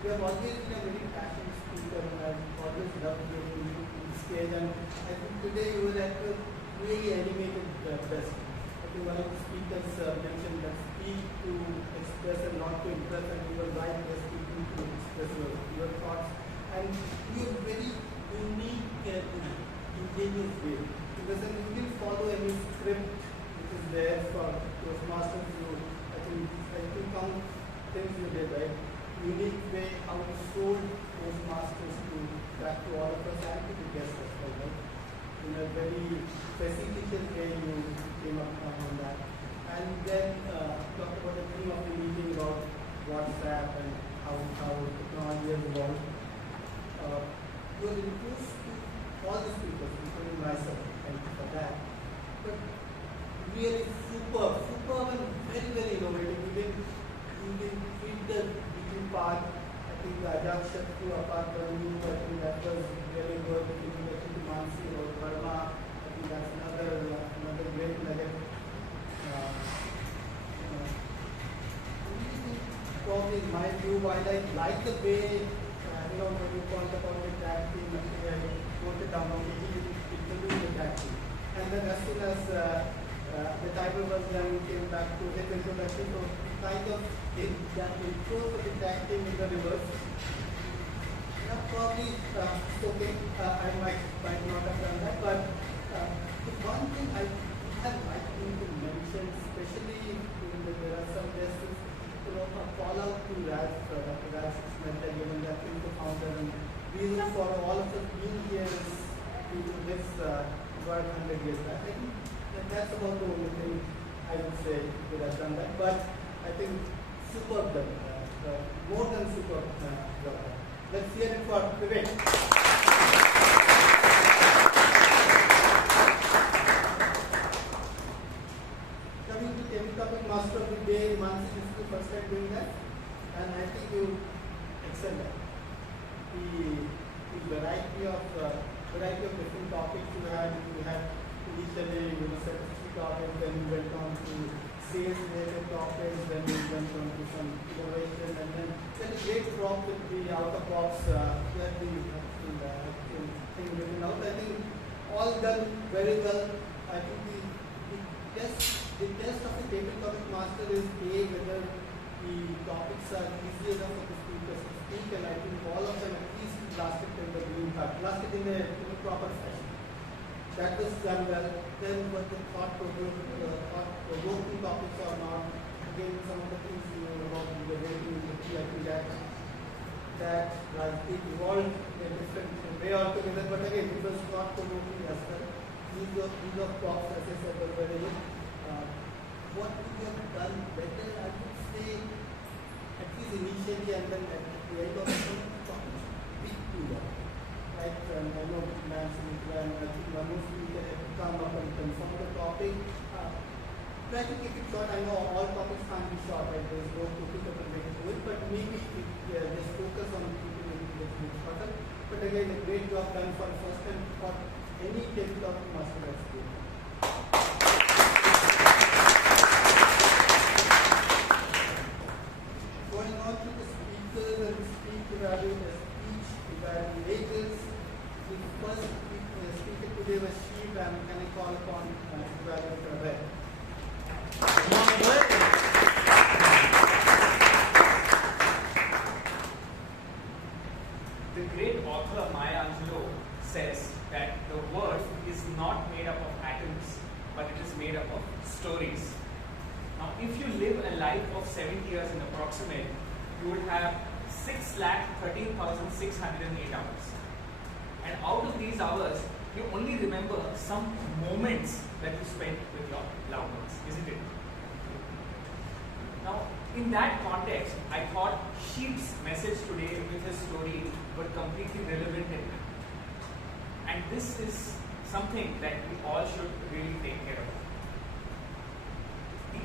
you have always been a very passionate speaker, and I've always loved you on the stage. And I think today you will have to really animated best. I think one of the speakers mentioned that speak to express and not to impress, and you were right there speaking to express your thoughts. And you have very unique, ingenious way. Because you didn't follow any script which is there for Toastmasters. I think count things you did, right? Unique way how you sold Toastmasters back to all of us and to the guests as well, right? In a very facetious way you came up on that. And then talked about the theme of the meeting about WhatsApp and how technology has evolved. You were introduced to all the speakers, including myself, thank you for that. But really superb and very innovative. Even in the beginning part, I think the Ajak Shakti apart from you, I think that was really good. Introduction to Mansi or Burma, I think that's another great nugget. Probably in my view, while I like the way, when you talk about the tag team, I think I wrote it down, introduce the tag team. And then as soon as the title was done, we came back to his introduction, so kind of did that intro for the tag team in the reverse. Probably, okay, I might not have done that, but the one thing I like to mention, especially when there are some guests, a call out to Raj, Dr. Raj Smith, given that he's the founder and reason for all of us being here is to this about 100 years back. I think that's about the only thing I would say that has done that. But I think superb, more than superb. Let's hear it for Vivek. Coming to tabletop master of the day, Mansi, this is the first time doing that, and I think you excel at the variety of different topics you had initially, statistical topics, then you went on to sales related topics, then you went on to some innovation, and then a great prop with the out of box that the thing written out. I think all done very well. I think the test of the tabletop master is whether the topics are easy enough for the speakers to speak, and I think all of them at least lasted in the green card, lasted in a proper fashion. That was done well. Then what the thought-provoking topics or not, again some of the things you know about the rating, I think that it evolved in a different way altogether, but again it was thought-provoking as well. These of props, as I said, were very good. What could you have done better? I would say, at least initially, and then at the end of the topics, big too long. Right? And I know Mansi and I think most people have to come up and confirm the topic. Try to keep it short. I know all topics can't be short, right? There's no cookie cutter way to do it, but maybe just focus on keeping it a bit shorter. But again, a great job done for first time for any tabletop master that's good. Going on to the speakers and the speech evaluators. The first speaker today was SHEEB, and can I call upon evaluator ABHAY? The great author Maya Angelou says that the world is not made up of atoms, but it is made up of stories. Now, if you live a life of 70 years in approximate, you would have 6,13,608 hours. And out of these hours, you only remember some moments that you spent with your loved ones, isn't it? Now, in that context, I thought SHEEB's message today with his story were completely relevant and this is something that we all should really take care of. The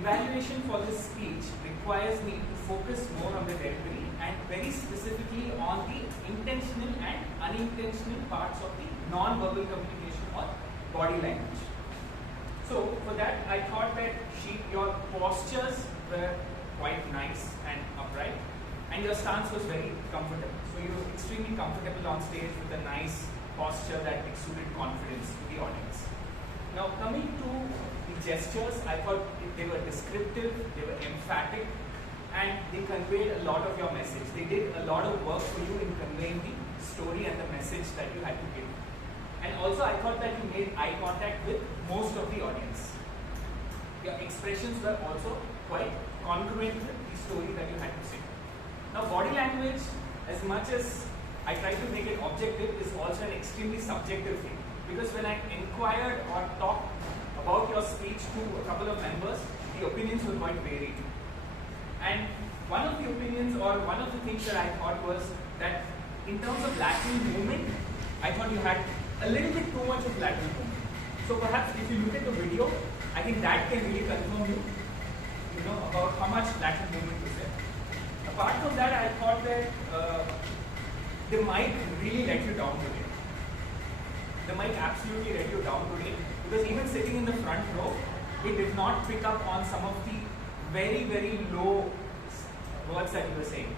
evaluation for this speech requires me to focus more on the delivery and very specifically on the intentional and unintentional parts of the non-verbal communication or body language. So for that, I thought that your postures were quite nice and upright, and your stance was very comfortable. So you were extremely comfortable on stage with a nice posture that exuded confidence to the audience. Now coming to the gestures, I thought they were descriptive, they were emphatic, and they conveyed a lot of your message. They did a lot of work for you in conveying the story and the message that you had to give. And also I thought that you made eye contact with most of the audience. Your expressions were also quite congruent with the story that you had to say. Now body language, as much as I try to make it objective, is also an extremely subjective thing. Because when I inquired or talked about your speech to a couple of members, the opinions were quite varied. And one of the opinions or one of the things that I thought was that in terms of lateral movement, I thought you had a little bit too much of lateral movement. So perhaps if you look at the video, I think that can really confirm you know, about how much lateral movement was there. Apart from that, I thought that the mic really let you down today. The mic absolutely let you down today, because even sitting in the front row, it did not pick up on some of the very, very low words that you were saying.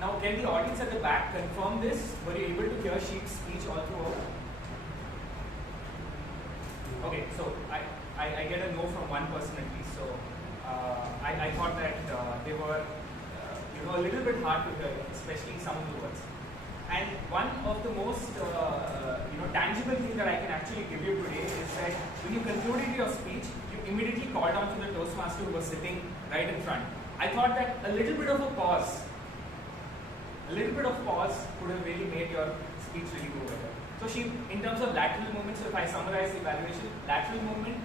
Now, can the audience at the back confirm this? Were you able to hear SHEEB's speech all throughout? Okay, so I get a no from one person at least. So I thought that they were you know, a little bit hard to hear, especially some of the words. And one of the most you know, tangible thing that I can actually give you today is that when you concluded your speech, you immediately called on to the Toastmaster who was sitting right in front. I thought that a little bit of a pause could have really made your speech really go better. So she, in terms of lateral movement, so if I summarize the evaluation, lateral movement,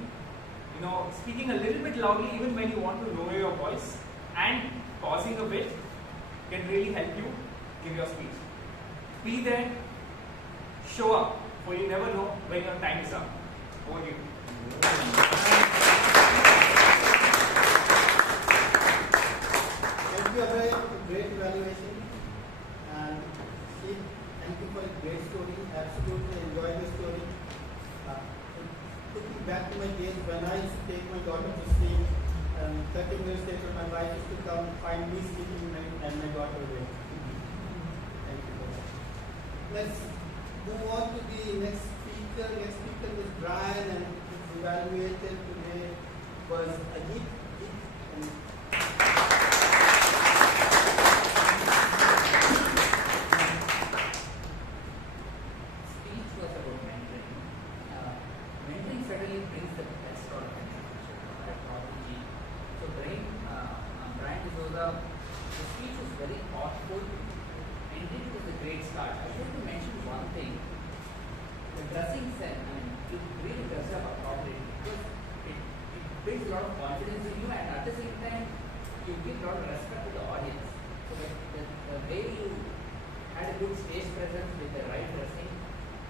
you know, speaking a little bit loudly even when you want to lower your voice, and pausing a bit can really help you give your speech. Be there, show up, for you never know when your time is up. Over to you. Thank you, ABHAY. Great evaluation. And SHEEB, thank you for a great story. Absolutely enjoyed the story. It took me back to my days when I used to take my daughter to sleep, and 30 minutes later my wife used to come find me sleeping and my daughter awake. Thank you very much. Let's move on to the next speaker. Next speaker was BRYAN, and his evaluator today was AJIT. Speech was about mentoring. Mentoring certainly brings the best out of an So Brian D'Souza, the speech was very thoughtful, and it was a great start. I want to mention one thing. The dressing sense, I mean, it really dressed up appropriately, because it builds a lot of confidence in you, and at the same time, you give a lot of respect to the audience. So the way you had a good stage presence with the right dressing,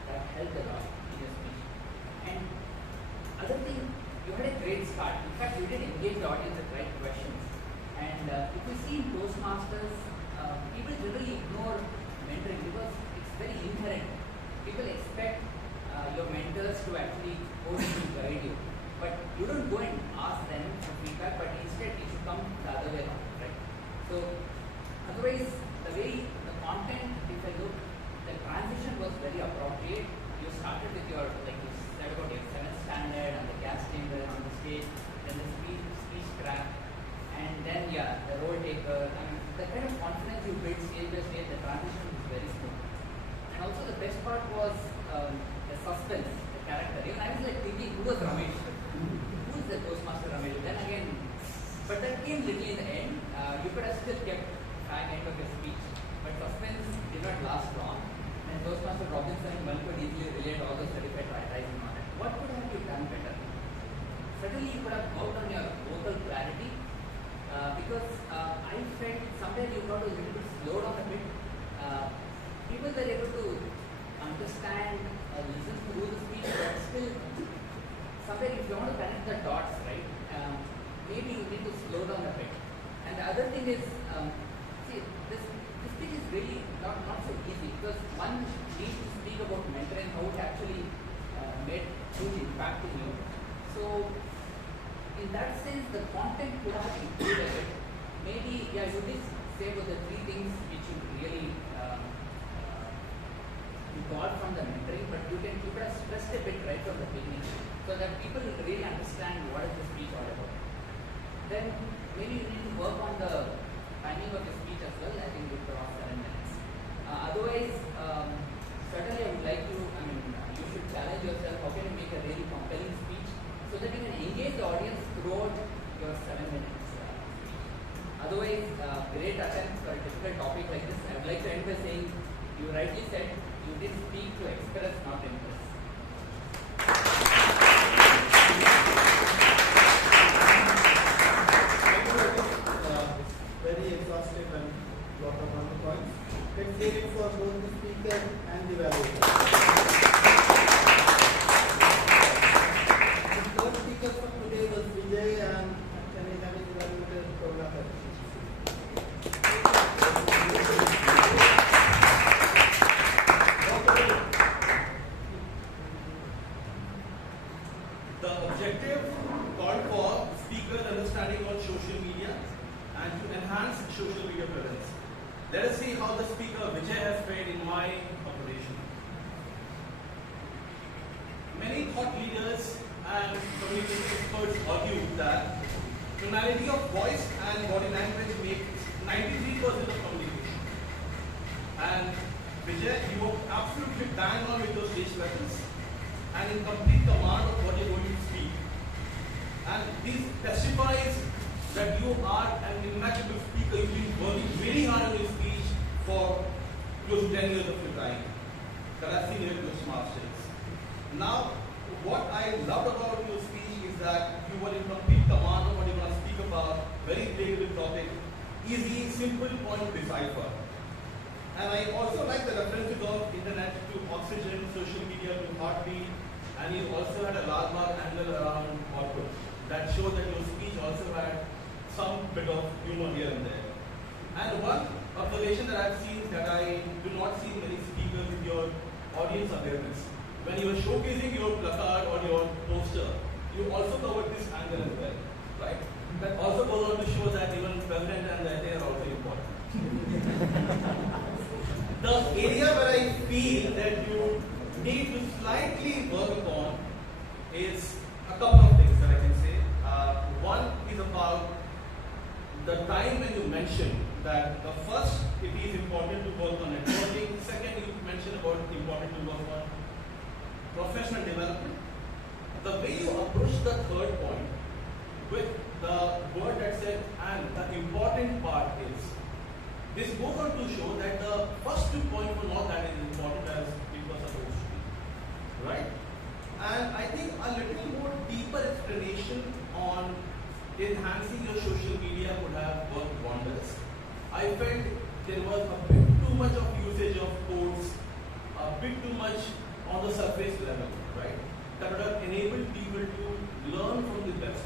that helped a lot in your speech. And other thing, you had a great start. In fact, you did engage the audience with right questions. And if you see in Toastmasters, people generally ignore mentoring because it's very inherent. People expect your mentors to actually coach you, guide you. But you don't go and ask them for feedback, but instead it should come the other way around, right? So otherwise, the way the content, if I look, the transition was very appropriate. You started with your, like you said about your 7th standard and the gas chamber on the stage, then the speech track, and then the role taker. I mean, the kind of confidence you build stage by stage, the transition was very smooth. And also the best part was the suspense, the character. Even I was like thinking, who was Ramesh? Who is the Toastmaster Ramesh? Then again, but that came little in the end. You could have still kept high end of your speech, but suspense did not last long. And Toastmaster Robinson and one could easily relate all those certified writing on it. What could have you done better? Certainly you could have worked on your vocal clarity, because I felt somewhere you got a little bit slowed down a bit. People were able to understand, listen through the speech, but still somewhere if you want to connect the dots, right, maybe you need to slow down a bit. And the other thing is, see, this speech is really not so easy, because one needs to speak about mentoring, how it actually made huge impact in you. So in that sense, the content could have improved a bit. Maybe, you did say about the 3 things which you really you got from the mentoring, but you could have stressed a bit right from the beginning, so that people really understand what is the speech all about. Then maybe you need to work on the timing of the speech as well. I think you cross 7 minutes. Otherwise, certainly I would like to, you should challenge yourself, how can you make a really compelling speech so that you can engage the audience throughout your 7 minutes speech. Otherwise, great attempt for a difficult topic like this. I would like to end by saying, you rightly said, you did speak to express, not impress. Very exhaustive Let's hear it for both the speaker and the evaluator. The third speaker for today was Vijay, and can I have his evaluator Karunakar? The objective called for speakers' understanding on social media and to enhance social media presence. Let us see how the speaker Vijay has fared in my operation. Many thought leaders and communication experts argue that tonality of voice and body language makes 93% of communication. And Vijay, you were absolutely bang on with those stage lessons and in complete command of what you're going to speak. And this testifies that you are an immaculate speaker. You've been working very hard on your speech for close to 10 years of your time that I've seen here at Toastmasters. Now, what I loved about your speech is that you were in complete command of what you want to speak about, very relatable topic, easy, simple point to decipher. And I also like the references of internet to oxygen, social media to heartbeat, and you also had a large angle around output that showed that your speech also had some bit of humor here and there. And one observation that I've seen that I do not see many speakers with your audience awareness. When you were showcasing your placard or your poster, you also covered this angle as well, right? That also goes on to show that even president and the they are also important. The area where I feel that you need to slightly work upon is a couple of things that I can say. One is about the time when you mentioned that the first, it is important to work on networking. Second, you mentioned about important to work on professional development. The way you approach the third point with the word that said, and the important part is, this goes on to show that the first 2 points were not that important as it was supposed to be, right? And I think a little more deeper explanation on enhancing your social media would have worked wonders. I felt there was a bit too much of usage of codes, a bit too much on the surface level, right? That would have enabled people to learn from the best.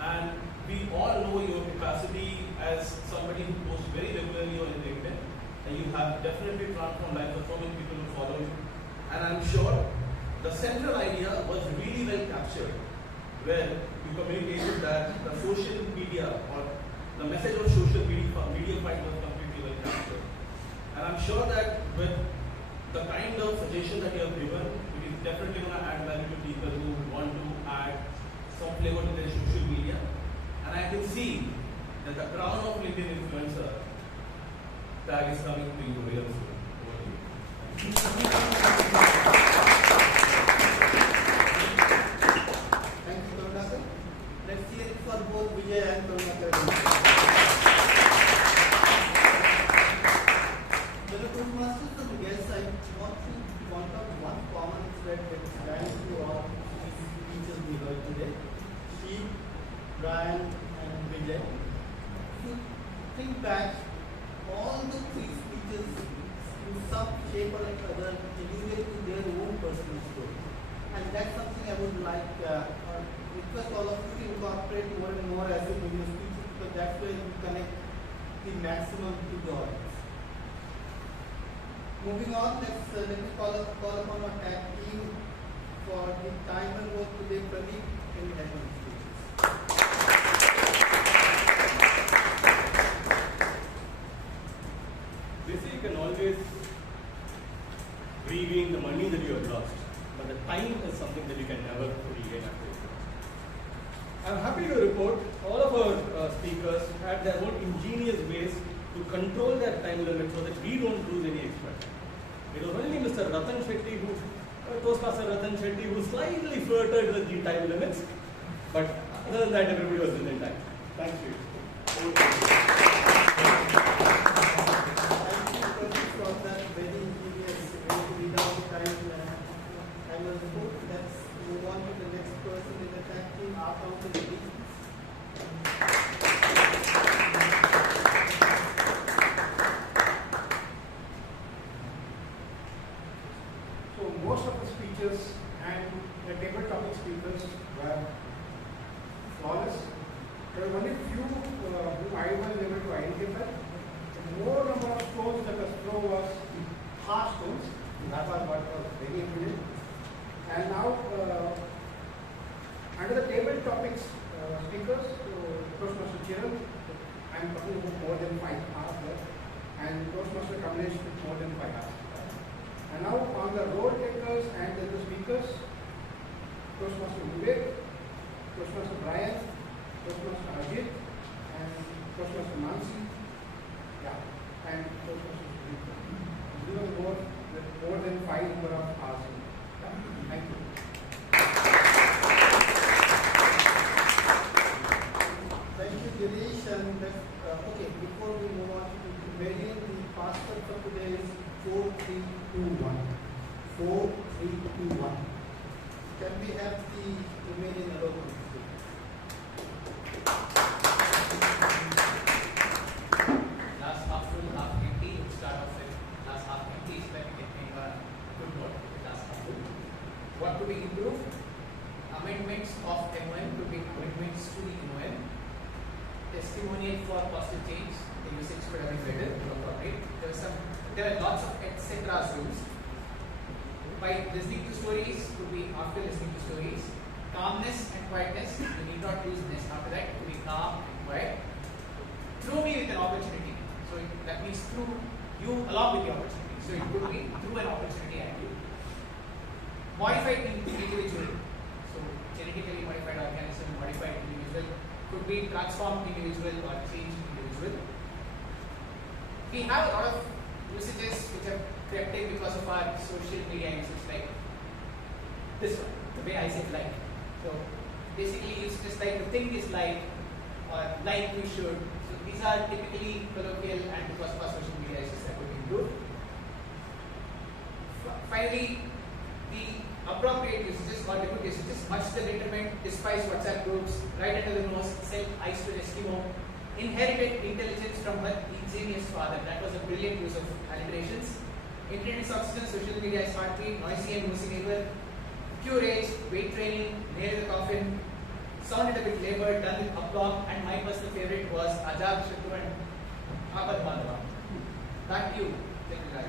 And we all know your capacity as somebody who posts very regularly on LinkedIn, and you have definitely transformed lives of so many people who follow you. And I'm sure the central idea was really well captured, where you communicated that the social media or the message of social media fight was completely well captured. And I'm sure that with the kind of suggestion that you have given, it is definitely going to add value to people who want to add some flavor to their social media. And I can see that the crown of LinkedIn influencer tag is coming to you real soon. Thank you, Karunakar. Let's hear it for both Vijay and Karunakar. The Toastmasters and guests, I want to point out one common thread that is running through all these speeches we heard today. SHEEB, BRYAN, and Vijay. If you think back, all the three speeches in some shape or other alluded to their own personal story. And that's something I would like request all of you to incorporate more and more as you do your speeches, because that's where you connect the maximum to the audience. Moving on, let me call upon our tag team for the time and work today. Pradeep, can you help me? Basically, you can always regain the money that you have lost, but the time is something that you can never regain after you lost. I'm happy to report all of our speakers had their own ingenious ways to control their time limit so that we don't lose any extra time. It was only Mr. Ratan Shetty, Toastmaster Ratan Shetty, who slightly flirted with the time limits, but other than that, everybody was within time. Thank you. Thank you for that very ingenious way to read out the time report. Let's move on to the next person in the tag team, Alok and Girish. and Toastmaster combination with more than 5 hours. And now on the roll takers and the speakers, Toastmaster Vivek, Toastmaster BRYAN, Toastmaster AJIT, and Toastmaster Mansi, and Toastmaster Sudipto. We will go with more than 5 number of hours. Thank you. Thank you, Girish. And okay, before we move on to Menon, the password for today is 4321. 4321. Can we have the remaining Alok? Last half full, half empty. Start off with last half empty, so that we can make a good note with last half full. What could be improved? Amendments of MOM could be amendments to the MOM. Testimonial for positive change. The usage could have been better, appropriate. There are lots of etc. rules. By listening to stories could be after listening to stories. Calmness and quietness. You need not use ness after that. To be calm and quiet. Through me with an opportunity. So that means through you along with the opportunity. So it could be through an opportunity and you. Modified individual. So genetically modified organism, modified individual could be transformed individual or changed individual. We have a lot of usages which have crept in because of our social media usage, like this one, the way I said like. So basically it's just like the thing is like or like we should. So these are typically colloquial and because of our social media usage that would be good. Finally, the appropriate usages or the good usages, much the betterment, despise WhatsApp groups, right under the nose, sell ice to an Eskimo, inherited intelligence from her ingenious father. That was a brilliant use of alliterations. Internet is oxygen, social media is heartbeat, noisy and noisy neighbor, pure age, weight training, nail the coffin, sounded a bit labored, done with aplomb, and my personal favorite was Ajab Shatru and Padmanabhan. Back to you, Chaitra.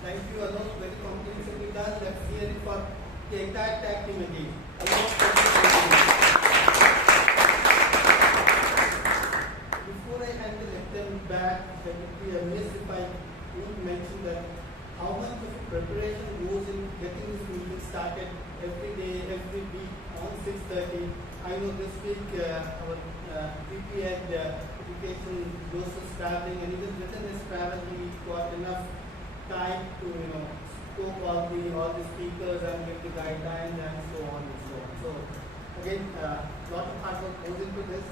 Thank you, Alok. Very comprehensively done. Let's hear it for the entire tag team again. Before I hand the lectern back, there would be a miss if I didn't mention that how much of preparation goes in getting this meeting started every day, every week on 6:30. I know this week our PP and education goes to traveling, and even within his travel he got enough time to scope all the speakers and give the guidelines and so on and so on. So again, lot of hard work goes into this.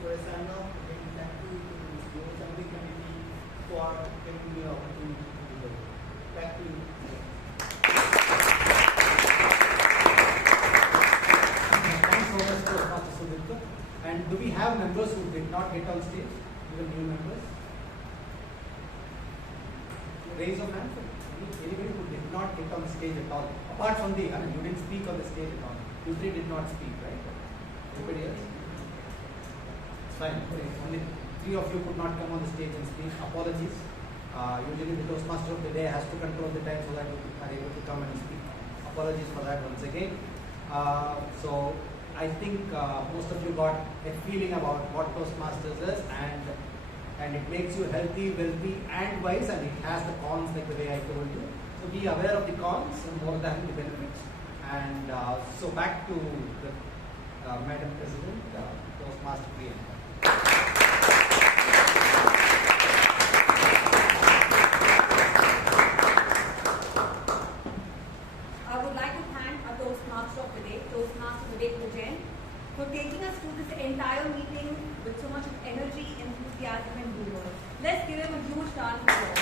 So as I know, again, thank you to the assembly committee for giving me the opportunity to do that. Back to you. Thanks so much, Toastmaster Sudipto. And do we have members who did not get on stage? Even new members? Raise of hands. Anybody who did not get on the stage at all, apart from you didn't speak on the stage at all. You three did not speak, right? Everybody else? It's fine. Only 3 of you could not come on the stage and speak. Apologies. Usually the Toastmaster of the day has to control the time so that you are able to come and speak. Apologies for that once again. So I think most of you got a feeling about what Toastmasters is, and it makes you healthy, wealthy, and wise, and it has the cons like the way I told you. So be aware of the cons more than the benefits. And so back to the Madam President, Toastmaster Priyanka. I would like to thank our Toastmaster of the day, Toastmaster Vijayan, for taking us through this entire meeting with so much of energy, enthusiasm, and humor. Let's give him a huge round of applause.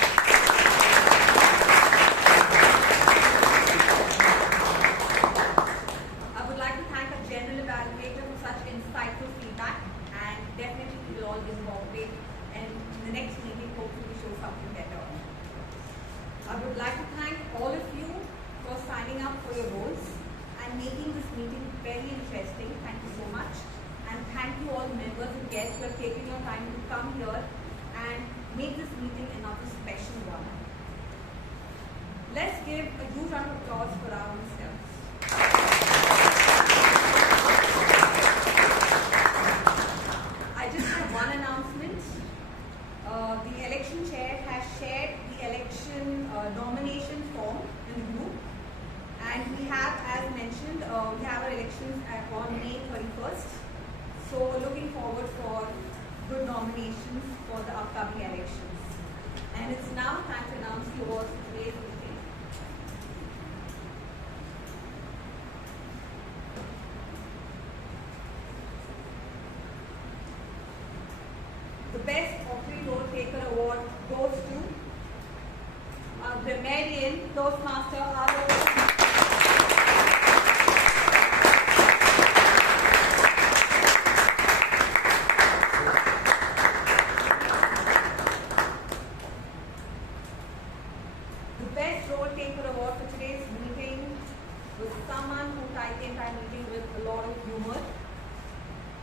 I would like to thank our general evaluator for such insightful feedback, and definitely we will all incorporate, and in the next meeting hopefully show something better. I would like to thank all of you for signing up for your roles and making this meeting very interesting. Thank you so much. And thank you all members and guests who have taken your time to come here and make this meeting another special one. Let's give a huge round of applause for our ourselves. good nominations for the upcoming elections. And it's now time to announce the awards for today's meeting. The Best Opry Role Taker Award goes to Grammarian Toastmaster Alok.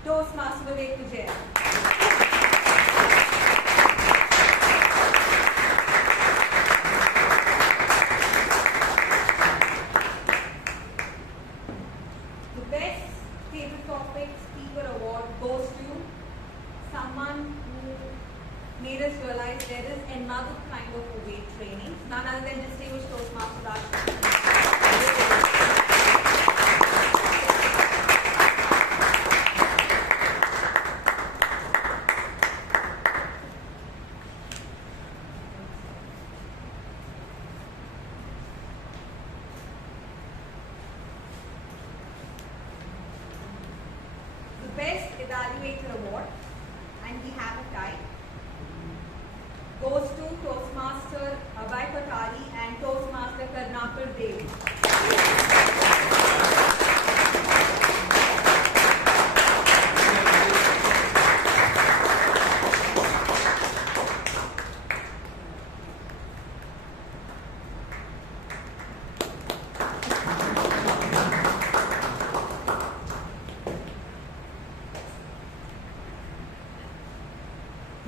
Toastmaster Vivek Vijayan. The Best Table Topic Speaker Award goes to someone who made us realize there is another kind of weight training, none other than distinguished Toastmaster Raj. Best Evaluator Award, and we have a tie, goes to Toastmaster ABHAY and Toastmaster KARUNAKAR.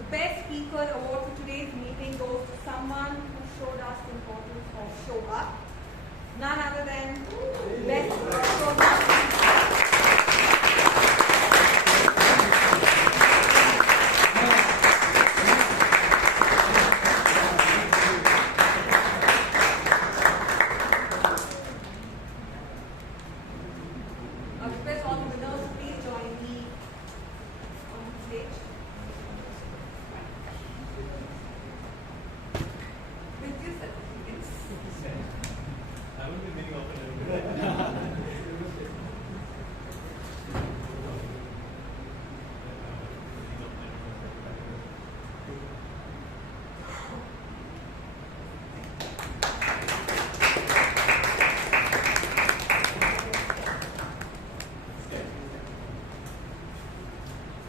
Best Speaker Award for today's meeting goes to someone who showed us the importance of show up. None other than Best I request all the winners, please join me on stage. With your certificates. I will be making often.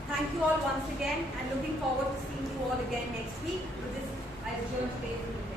Thank you all once again, and looking forward to seeing you all again next week. With this, I adjourn today's meeting.